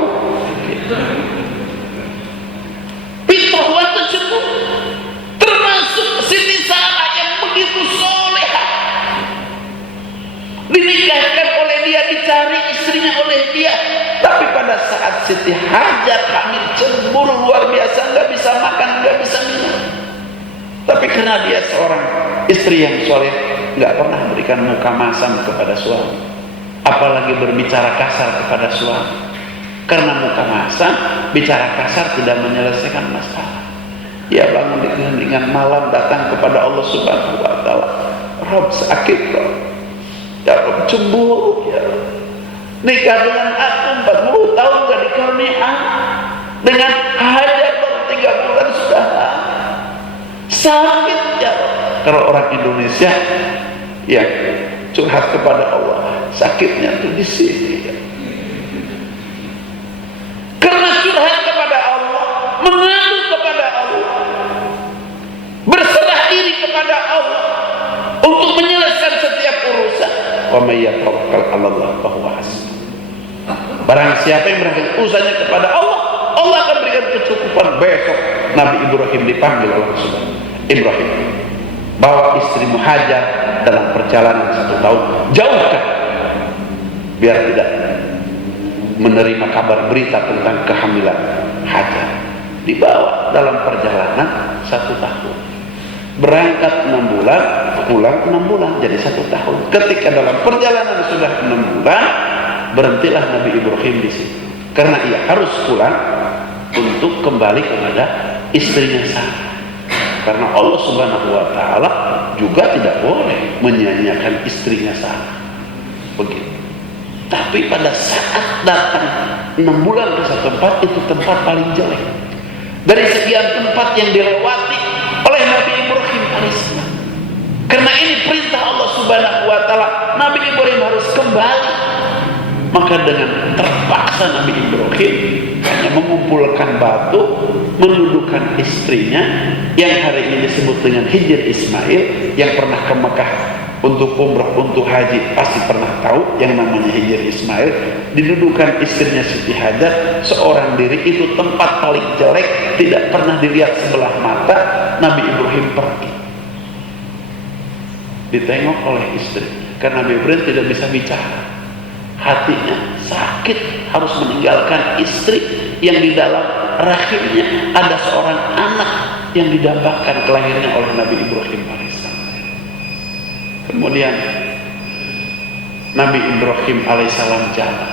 Fitrah wanita cemburu. Termasuk Siti Sarah yang begitu soleha, dinikahkan oleh dia, dicari istrinya oleh dia, tapi pada saat Siti Hajar hamil cemburu luar biasa, nggak bisa makan, nggak bisa minum. Tapi karena dia seorang istri yang soleh, nggak pernah berikan muka masam kepada suami, apalagi berbicara kasar kepada suami. Karena muka masam, bicara kasar tidak menyelesaikan masalah. Dia bangun di keheningan malam datang kepada Allah Subhanahu wa taala. Rob sakit, Rob. Ya Rob cemburu, ya Rob. Nikah dengan aku 40 tahun gak dikaruniai anak. Dengan Hajar baru 3 bulan sudah Sakit ya kalau orang Indonesia yang curhat kepada Allah, sakitnya tuh di sini ya. Karena curhat kepada Allah, mengadu kepada Allah, berserah diri kepada Allah untuk menyelesaikan setiap urusan. Wa may yatawakkal 'ala Allah fa huwa hasbuh. Barang siapa yang berserah urusannya kepada Allah, Allah akan berikan kecukupan. Besok Nabi Ibrahim dipanggil oleh Rasulullah. Ibrahim, bawa istrimu Hajar dalam perjalanan 1 tahun, jauhkan biar tidak menerima kabar berita tentang kehamilan Hajar. Dibawa dalam perjalanan 1 tahun, berangkat 6 bulan, pulang 6 bulan, jadi 1 tahun. Ketika dalam perjalanan sudah 6 bulan, berhentilah Nabi Ibrahim di situ, karena ia harus pulang untuk kembali kepada istrinya Sarah. Karena Allah Subhanahu wa Ta'ala juga tidak boleh menyia-nyiakan istrinya Sarah. Begitu. Tapi pada saat datang 6 bulan ke satu tempat, itu tempat paling jelek dari sekian tempat yang dilewati oleh Nabi Ibrahim alaihissalam. Karena ini perintah Allah Subhanahu wa Ta'ala, Nabi Ibrahim harus kembali. Maka dengan terpaksa Nabi Ibrahim hanya mengumpulkan batu, mendudukkan istrinya yang hari ini disebut dengan Hijr Ismail. Yang pernah ke Mekah untuk umrah, untuk haji pasti pernah tahu yang namanya Hijr Ismail. Didudukkan istrinya Siti Hajar seorang diri, itu tempat paling jelek, tidak pernah dilihat sebelah mata. Nabi Ibrahim pergi, ditengok oleh istri, karena Nabi Ibrahim tidak bisa bicara. Hatinya sakit, harus meninggalkan istri yang di dalam rahimnya ada seorang anak yang didambakan kelahirannya oleh Nabi Ibrahim alaihissalam. Kemudian Nabi Ibrahim alaihissalam jalan.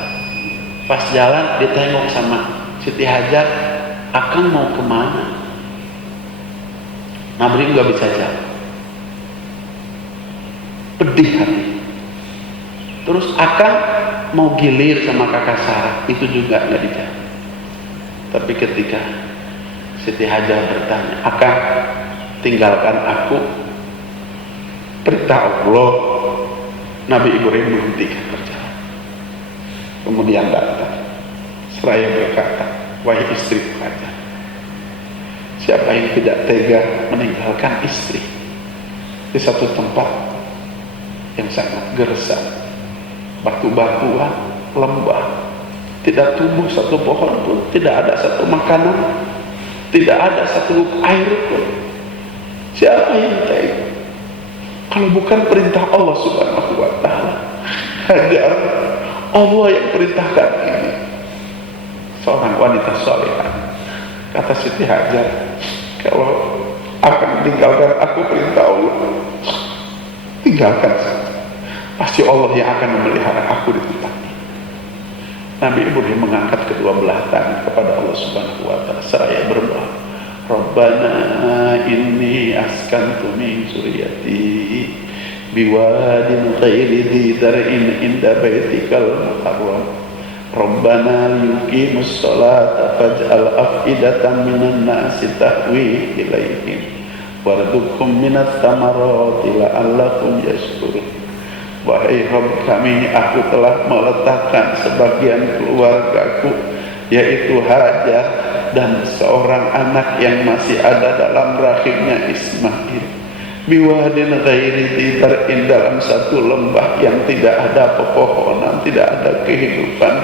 Pas jalan ditengok sama Siti Hajar, "Akang mau kemana?" Nabi nggak bisa jawab, pedih hati. Terus Akang mau gilir sama kakak Sarah, itu juga nggak dijawab. Tapi ketika Siti Hajar bertanya, "Akang tinggalkan aku," perintah Allah, Nabi Ibrahim menghentikan perjalanan. Kemudian datang seraya berkata, "Wahai istri Hajar, siapa yang tidak tega meninggalkan istri di satu tempat yang sangat gersang, batu-batuan, lembah, tidak tumbuh satu pohon pun, tidak ada satu makanan, tidak ada satu air pun. Siapa yang tega? Kalau bukan perintah Allah Subhanahu wa Ta'ala, Hajar, Allah yang perintahkan ini." Seorang wanita salehah, kata Siti Hajar, "Kalau akan tinggalkan aku perintah Allah, tinggalkan saja. Pasti Allah yang akan memelihara aku di tempat ini." Nabi Ibrahim mengangkat kedua belah tangan kepada Allah Subhanahu wa Ta'ala seraya berdoa, "Rabbana inni askantu min zurriyyati biwadin ghairi dzi zar'in inda baitikal muharram. Rabbana liyuqimus sholata faj'al af'idatan minan nasi tahwi ilaihim warzuqhum minats thamarati la'allahum yashkurun." Wahai Rabb kami, aku telah meletakkan sebagian keluargaku, yaitu Hajar dan seorang anak yang masih ada dalam rahimnya Ismail, biwadin ghairi dzi zar'in, dalam satu lembah yang tidak ada pepohonan, tidak ada kehidupan,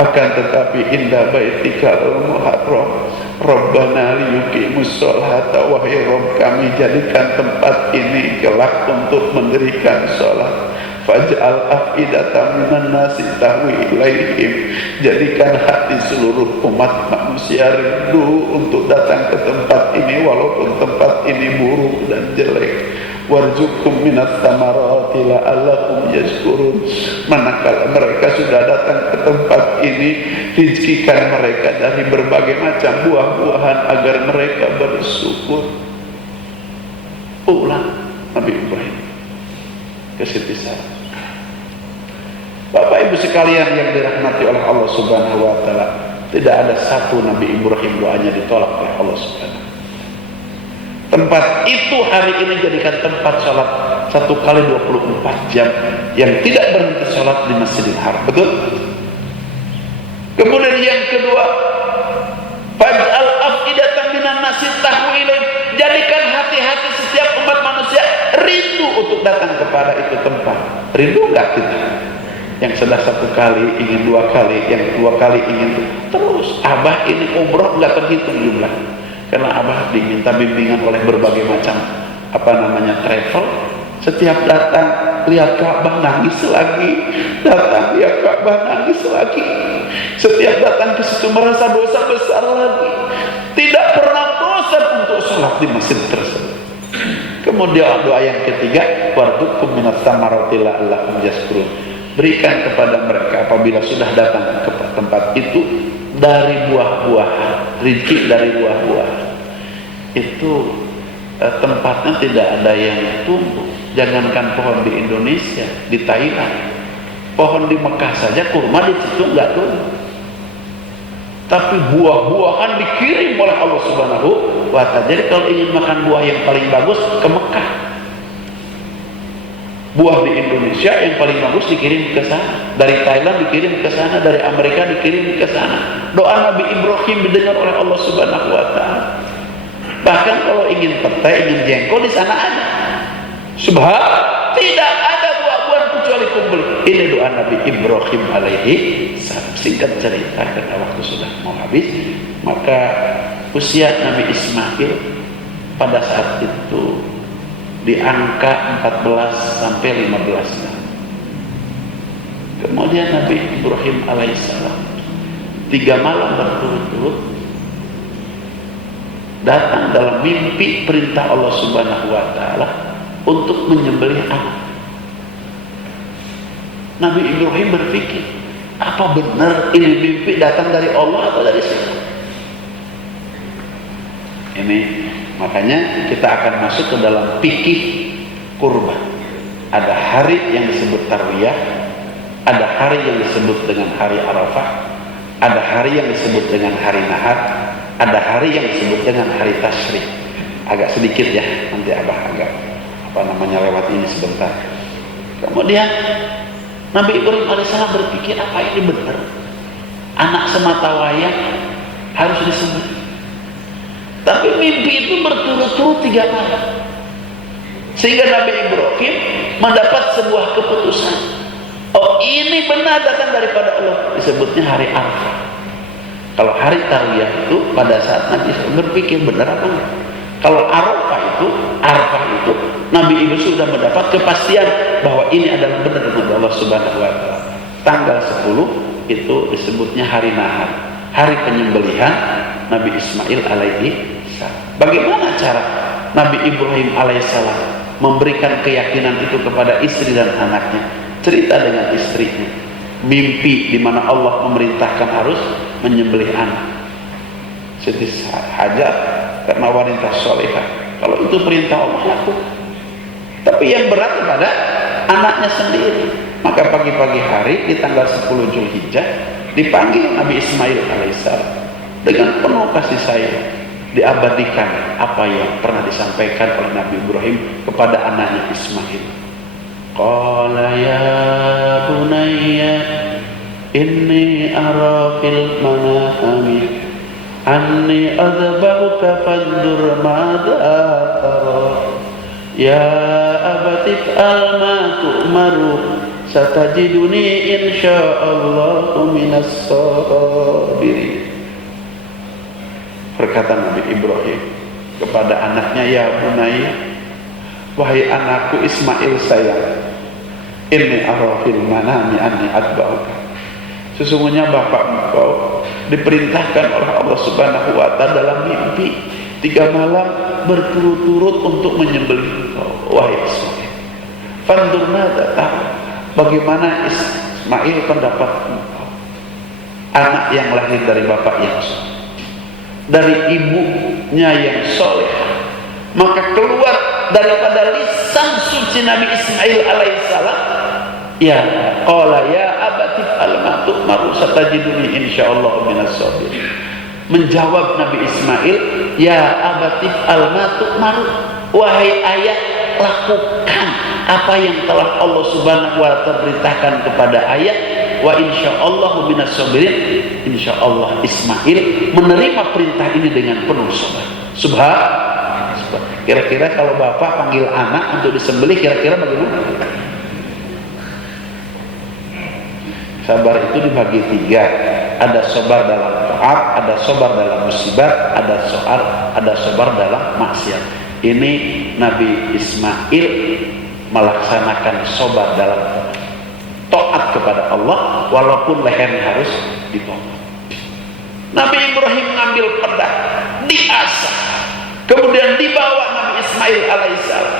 akan tetapi indah baitikal muharram. Rabbana liyuqimus sholata, wahai Rabb kami, jadikan tempat ini kelak untuk mendirikan sholat. Faj'al af'idatan minan nasi tahwi ilaihim, jadikan hati seluruh umat manusia rindu untuk datang ke tempat ini walaupun tempat ini buruk dan jelek. Warzuqhum minats thamarati la'allahum yashkurun, manakala mereka sudah datang ke tempat ini, rizkikan mereka dari berbagai macam buah-buahan agar mereka bersyukur. Ulang Nabi Ibrahim ke Siti Sarah. Bapak Ibu sekalian yang dirahmati oleh Allah Subhanahu wa Ta'ala, tidak ada satu Nabi Ibrahim doanya ditolak oleh Allah Subhanahu. Tempat itu hari ini jadikan tempat sholat 1 kali 24 jam yang tidak berhenti sholat di Masjidil Haram. Betul? Kemudian yang kedua, faj'al af'idatan minan nasi tahwi ilaih, jadikan hati-hati setiap umat manusia rindu untuk datang kepada itu tempat. Rindu enggak kita? Yang sudah 1 kali ingin 2 kali, yang 2 kali ingin terus. Abah ini umroh enggak terhitung jumlah, karena abah diminta bimbingan oleh berbagai macam travel. Setiap datang lihat Ka'bah nangis lagi, datang lihat Ka'bah nangis lagi. Setiap datang ke situ merasa dosa besar lagi, tidak pernah bosan untuk sholat di masjid tersebut. Kemudian doa yang ketiga, warzuqhum minas samarati la'allahum yashkurun, berikan kepada mereka apabila sudah datang ke tempat itu dari buah-buahan, rezeki dari buah-buahan. Itu tempatnya tidak ada yang tumbuh. Jangankan pohon di Indonesia, di Thailand, pohon di Mekah saja kurma di situ nggak tumbuh. Tapi buah-buahan dikirim oleh Allah Subhanahu wa Ta'ala. Jadi kalau ingin makan buah yang paling bagus, ke Mekah. Buah di Indonesia yang paling bagus dikirim ke sana, dari Thailand dikirim ke sana, dari Amerika dikirim ke sana. Doa Nabi Ibrahim didengar oleh Allah Subhanahu wa Ta'ala. Bahkan kalau ingin petai, ingin jengkol, di sana ada. Subhan, tidak ada buah-buahan kecuali kumpul. Ini doa Nabi Ibrahim alaihi salam. Singkat cerita karena waktu sudah mau habis, maka usia Nabi Ismail pada saat itu di angka 14 sampai 15 tahun. Kemudian Nabi Ibrahim alaihissalam 3 malam berturut-turut datang dalam mimpi perintah Allah Subhanahu wa Ta'ala untuk menyembelih anak. Nabi Ibrahim berpikir, apa benar ini mimpi datang dari Allah atau dari siapa? Ini makanya kita akan masuk ke dalam fikih kurban. Ada hari yang disebut tarwiyah, ada hari yang disebut dengan hari Arafah, ada hari yang disebut dengan hari Nahar, ada hari yang disebut dengan hari Tasyrik. Agak sedikit ya, nanti abah agak lewat ini sebentar. Kemudian Nabi Ibrahim alaihissalam berpikir, apa ini benar? Anak semata wayang harus disembelih. Tapi mimpi itu berturut-turut 3 malam. Sehingga Nabi Ibrahim mendapat sebuah keputusan. Oh, ini benar datang daripada Allah. Disebutnya hari Arafah. Kalau hari Tarwiyah itu pada saat Nabi berpikir benar apa enggak? Kalau Arafah itu Nabi Ibrahim sudah mendapat kepastian bahwa ini adalah benar dari Allah Subhanahu wa Ta'ala. Tanggal 10 itu disebutnya hari Nahar, hari penyembelihan Nabi Ismail alaihi salam. Bagaimana cara Nabi Ibrahim alaihissalam memberikan keyakinan itu kepada istri dan anaknya? Cerita dengan istrinya, mimpi di mana Allah memerintahkan harus menyembelih anak. Siti Hajar karena wanita solehah, kalau itu perintah Allah lakukan. Tapi yang berat pada anaknya sendiri. Maka pagi-pagi hari di tanggal 10 Zulhijjah dipanggil Nabi Ismail alaihissalam dengan penuh kasih sayang, diabadikan apa yang pernah disampaikan oleh Nabi Ibrahim kepada anaknya Ismail. Qala ya bunayya inni ara fil manami anni adbahuka fandur madza tara ya abati fa'al ma tu'maru satajiduni insyaallah minas sabirin. Berkata Nabi Ibrahim kepada anaknya, ya bunayya, wahai anakku Ismail sayang, inni ara fil manami anni adbahuka, sesungguhnya bapak engkau diperintahkan oleh Allah Subhanahu wa Ta'ala dalam mimpi 3 malam berturut-turut untuk menyembelih engkau, wahai Ismail. Fandur madza tara, bagaimana Ismail pendapat engkau, anak yang lahir dari bapak yang soleh, dari ibunya yang soleh, maka keluar daripada lisan suci Nabi Ismail alaihissalam, ya qala ya abati al-ma tu'maru satajiduni insyaallah minas sabirin. Menjawab Nabi Ismail, ya abatif al-matu maru, wahai ayah, lakukan apa yang telah Allah Subhanahu wa ta'ala perintahkan kepada ayah. Wa insyaallahu minas sabirin, insyaallah Ismail menerima perintah ini dengan penuh sabar. Subhanallah. Kira-kira kalau bapak panggil anak untuk disembelih, kira-kira bagaimana? Sabar itu dibagi 3. Ada sabar dalam taat, ada sabar dalam musibah, ada sabar dalam maksiat. Ini Nabi Ismail melaksanakan sabar dalam taat kepada Allah walaupun lehernya harus dipotong. Nabi Ibrahim mengambil pedang, diasah, kemudian dibawa Nabi Ismail alaihissalam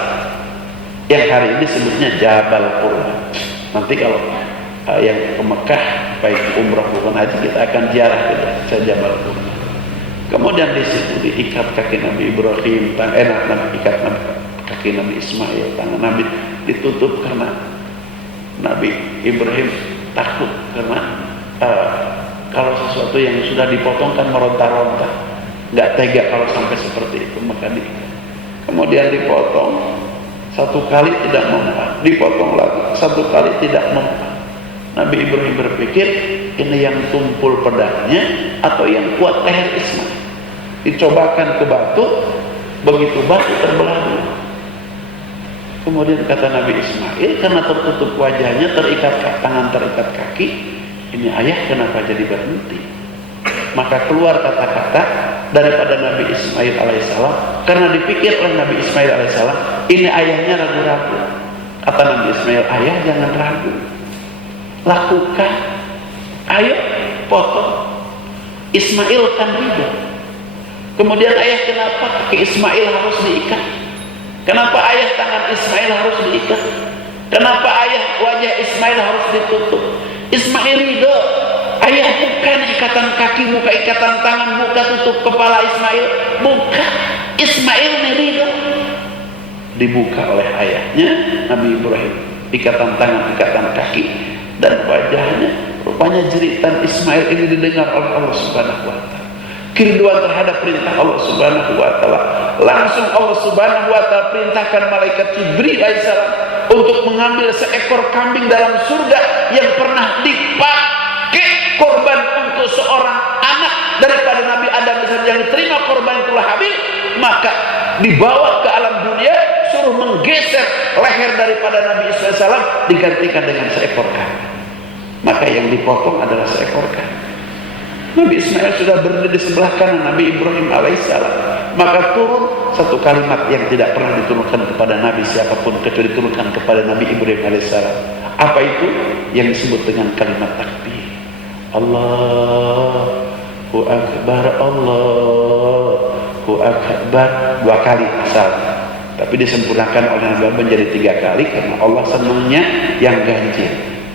yang hari ini sebutnya Jabal Qurban. Nanti kalau yang ke Mekah baik umrah maupun haji kita akan ziarah ke Jabal Qurban. Kemudian di situ diikat kaki Nabi Ibrahim, ikat kaki Nabi Ismail, tangan Nabi ditutup karena Nabi Ibrahim takut karena kalau sesuatu yang sudah dipotong kan meronta-ronta, nggak tega kalau sampai seperti itu, maka kemudian dipotong 1 kali tidak mempan, dipotong lagi 1 kali tidak mempan. Nabi Ibrahim berpikir ini yang tumpul pedangnya atau yang kuat leher Ismail. Dicobakan ke batu, begitu batu terbelah dua. Kemudian kata Nabi Ismail, karena tertutup wajahnya, terikat tangan, terikat kaki, ini ayah kenapa jadi berhenti? Maka keluar kata-kata daripada Nabi Ismail alaihissalam, karena dipikir oleh Nabi Ismail alaihissalam, ini ayahnya ragu-ragu. Kata Nabi Ismail, ayah jangan ragu, lakukan, ayo potong. Ismail kan ridho. Kemudian ayah, kenapa kaki Ismail harus diikat? Kenapa ayah tangan Ismail harus diikat? Kenapa ayah wajah Ismail harus ditutup? Ismail ridho. Ayah, bukan ikatan kaki, bukan ikatan tangan, bukan tutup kepala Ismail, bukan. Ismail ridho. Dibuka oleh ayahnya Nabi Ibrahim, ikatan tangan, ikatan kaki, dan wajahnya. Rupanya jeritan Ismail ini didengar oleh Allah Subhanahu wa ta'ala. Kerinduan terhadap perintah Allah Subhanahu wa ta'ala. Langsung Allah Subhanahu wa ta'ala perintahkan malaikat Jibril alaihissalam untuk mengambil seekor kambing dalam surga yang pernah dipakai korban untuk seorang anak daripada Nabi Adam yang diterima korban itulah Habil, maka dibawa ke alam dunia, suruh menggeser leher daripada Nabi Ismail alaihissalam, digantikan dengan seekor kambing. Maka yang dipotong adalah seekor kambing. Nabi Ismail sudah berdiri di sebelah kanan Nabi Ibrahim alaihissalam. Maka turun satu kalimat yang tidak pernah diturunkan kepada Nabi siapapun kecuali diturunkan kepada Nabi Ibrahim alaihissalam. Apa itu? Yang disebut dengan kalimat takbir. Allahu Akbar, Allahu Akbar, 2 kali asal. Tapi disempurnakan oleh Nabi menjadi 3 kali karena Allah senangnya yang ganjil.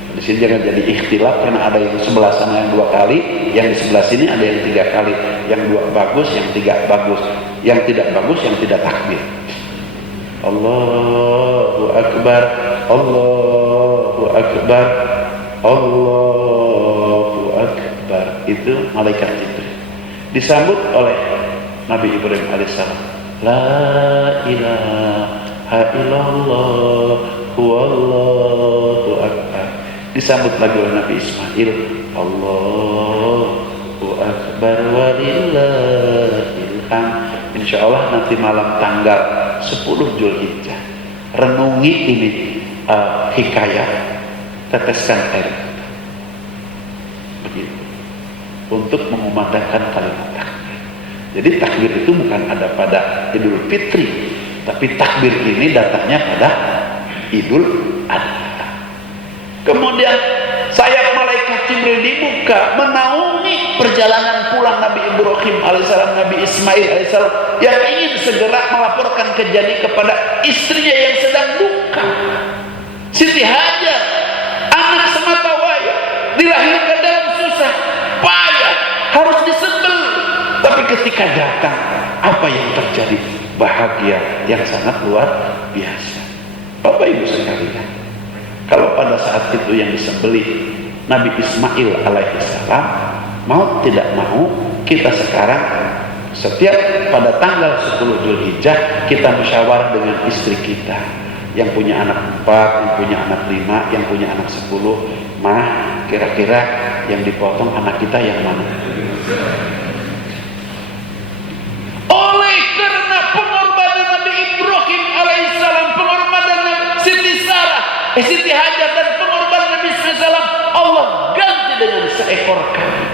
Di sini jangan jadi ikhtilaf karena ada yang sebelah sana yang 2 kali, yang di sebelah sini ada yang 3 kali, yang 2 bagus, yang 3 bagus, yang tidak bagus, yang tidak takbir. Allahu Akbar, Allahu Akbar, Allahu Akbar. Itu malaikat Jibril disambut oleh Nabi Ibrahim alaihissalam. La ilaha illallah huwallahu akbar. Disambut lagi oleh Nabi Ismail, Allahu Akbar walillahil hamd. Insyaallah nanti malam tanggal 10 Zulhijjah renungi ini hikayat, teteskan air mata. Begitu. Untuk mengumandangkan kalimat takbir. Jadi takbir itu bukan ada pada Idul Fitri, tapi takbir ini datangnya pada Idul Adha. Kemudian sayap malaikat Jibril dibuka menaungi perjalanan pulang Nabi Ibrahim alaihissalam, Nabi Ismail alaihissalam yang ingin segera melaporkan kejadian kepada istrinya yang sedang duka. Siti Hajar, anak semata wayang, dilahirkan dalam susah payah, harus disembelih. Tapi ketika datang, apa yang terjadi? Bahagia yang sangat luar biasa. Bapak Ibu sekalian, kalau pada saat itu yang disembelih Nabi Ismail alaihissalam, mau tidak mau kita sekarang Setiap pada tanggal 10 Dzulhijjah kita musyawarah dengan istri kita, yang punya anak 4, yang punya anak 5, yang punya anak 10. Mah, kira-kira yang dipotong anak kita yang mana? Oleh karena pengorbanan Nabi Ibrahim alaihissalam, pengorbanan Siti Sarah, Siti Hajar, dan pengorbanan Nabi SAW, Allah ganti dengan seekor kambing.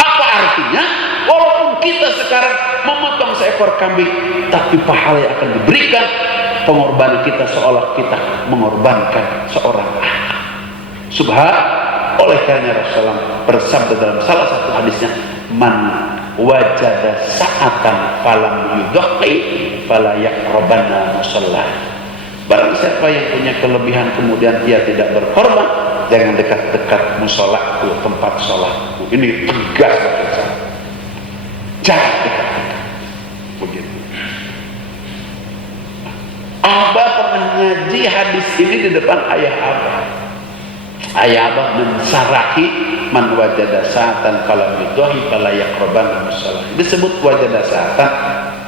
Apa artinya? Walaupun kita sekarang memotong seekor kambing, tapi pahala yang akan diberikan pengorbanan kita seolah kita mengorbankan seorang anak. Oleh karena Rasulullah bersabda dalam salah satu hadisnya, man wajada sa'atan falam yudhi fala yaqrabanna musalla. Barang siapa yang punya kelebihan kemudian dia tidak berkorban, jangan dekat-dekat musholaku, tempat sholatku. Ini tegas bahasa. Jangan dekat-dekat. Begitu. Abah pernah ngaji hadis ini di depan ayah Abah. Ayah Abah mensarahi man wajada sa'atan falam yudhi fala yaqrabanna musalla. Disebut wajada sa'atan,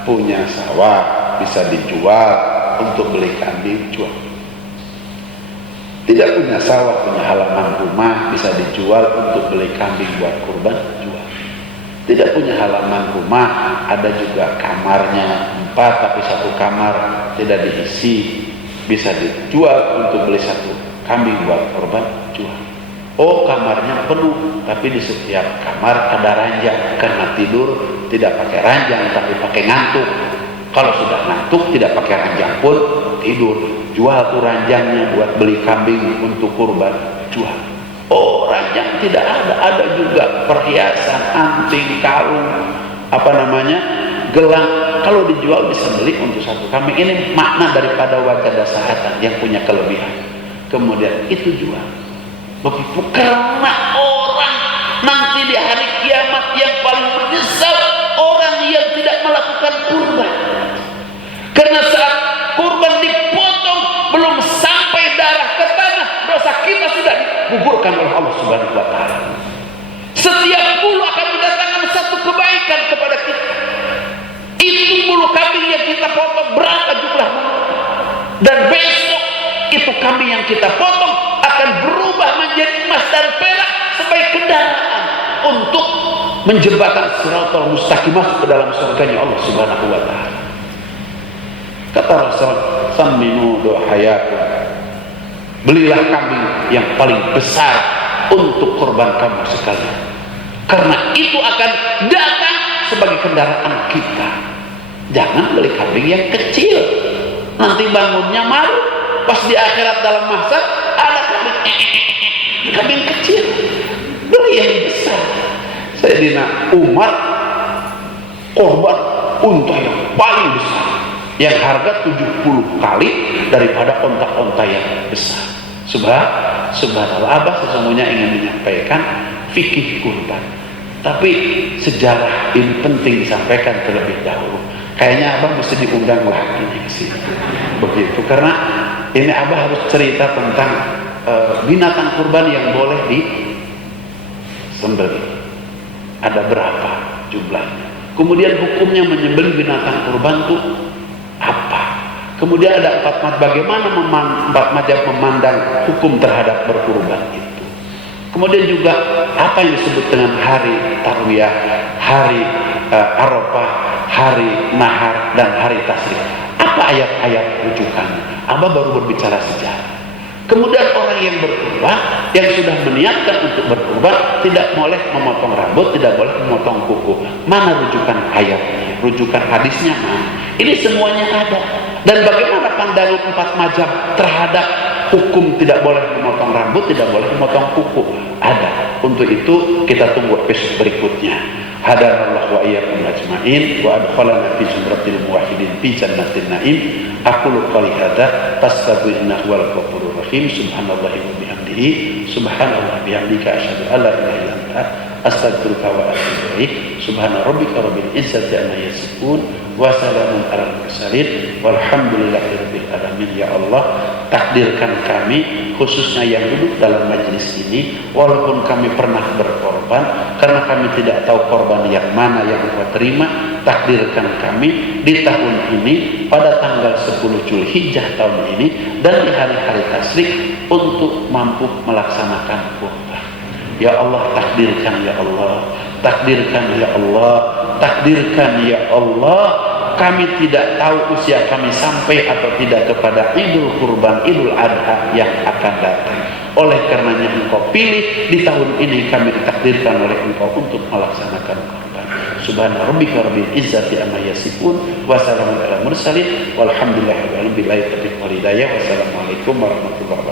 punya sawah bisa dijual untuk beli kambing, jual. Tidak punya sawah, punya halaman rumah bisa dijual untuk beli kambing buat kurban, jual. Tidak punya halaman rumah, ada juga kamarnya 4 tapi 1 kamar tidak diisi, bisa dijual untuk beli 1 kambing buat kurban, jual. Oh, kamarnya penuh tapi di setiap kamar ada ranjang, karena tidur tidak pakai ranjang tapi pakai ngantuk. Kalau sudah ngantuk tidak pakai ranjang pun tidur, jual tuh ranjangnya buat beli kambing untuk kurban, jual. Oh, ranjang tidak ada juga perhiasan, anting, kalung, gelang. Kalau dijual bisa beli untuk 1 kambing. Ini makna daripada wajada sa'atan, yang punya kelebihan. Kemudian itu jual. Begitu, karena orang nanti di hari kiamat yang paling menyesal orang yang tidak melakukan kurban. Karena saat kurban dipotong belum sampai darah ke tanah, dosa kita sudah digugurkan oleh Allah Subhanahu wa taala. Setiap bulu akan mendatangkan 1 kebaikan kepada kita. Itu bulu kambing yang kita potong berapa jumlahnya? Dan besok itu kambing yang kita potong akan berubah menjadi emas dan perak sebagai kendaraan untuk menjembatkan Shiratal Mustaqim masuk ke dalam surganya Allah Subhanahu wa taala. Kata Rasulullah, "Samminu duhayakum." Belilah kambing yang paling besar untuk korban kamu sekalian. Karena itu akan datang sebagai kendaraan kita. Jangan beli kambing yang kecil. Nanti bangunnya malu. Pas di akhirat dalam mahsyar ada kambing kecil. Beli yang besar. Sayyidina Umar korban unta yang paling besar, yang harga 70 kali daripada onta-onta yang besar. Subhanallah, Abah sesungguhnya ingin menyampaikan fikih kurban, tapi sejarah ini penting disampaikan terlebih dahulu. Kayaknya Abah mesti diundang lagi ke sini. Begitu, karena ini Abah harus cerita tentang binatang kurban yang boleh disembelih. Ada berapa jumlahnya? Kemudian hukumnya menyembelih binatang kurban itu apa? Kemudian ada 4 mazhab, bagaimana 4 mazhab memandang hukum terhadap berkurban itu. Kemudian juga apa yang disebut dengan hari tarwiyah, hari Arafah, hari nahar, dan hari tasrik. Apa ayat-ayat rujukannya? Abah baru berbicara sejarah. Kemudian orang yang berkurban, yang sudah meniatkan untuk berkurban, tidak boleh memotong rambut, tidak boleh memotong kuku. Mana rujukan ayatnya, rujukan hadisnya mana? Ini semuanya ada. Dan bagaimana pandangan 4 mazhab terhadap hukum tidak boleh memotong rambut, tidak boleh memotong kuku? Ada. Untuk itu kita tunggu episode berikutnya. Hadanallahu wa iyyakum ajma'in wa adkhalana fi zumratil muwahhidin fi jannatin na'im. Aqulu qali hadza fastaghfiruhu wal ghafurur rahim. Subhanallahi wa bihamdihi, subhanallah bihamdika, asyhadu an la ilaha illa anta, astaghfiruka wa atubu ilaik. Subhana rabbika rabbil izzati amma yasifun wa salamun alal mursalin walhamdulillahi rabbil alamin. Ya Allah, takdirkan kami khususnya yang duduk dalam majelis ini, walaupun kami pernah berkorban korban, karena kami tidak tahu korban yang mana yang Engkau terima. Takdirkan kami di tahun ini pada tanggal 10 Zulhijjah tahun ini dan di hari-hari tasyrik untuk mampu melaksanakan kurban. Ya Allah, takdirkan ya Allah, takdirkan ya Allah, takdirkan ya Allah. Kami tidak tahu usia kami sampai atau tidak kepada Idul Kurban, Idul Adha yang akan datang. Oleh karenanya Engkau pilih di tahun ini kami ditakdirkan oleh Engkau untuk melaksanakan kurban. Subhana rabbika rabbil izzati amma yasifun wa salamun alal mursalin walhamdulillahi rabbil alamin. Wassalamualaikum warahmatullahi wabarakatuh.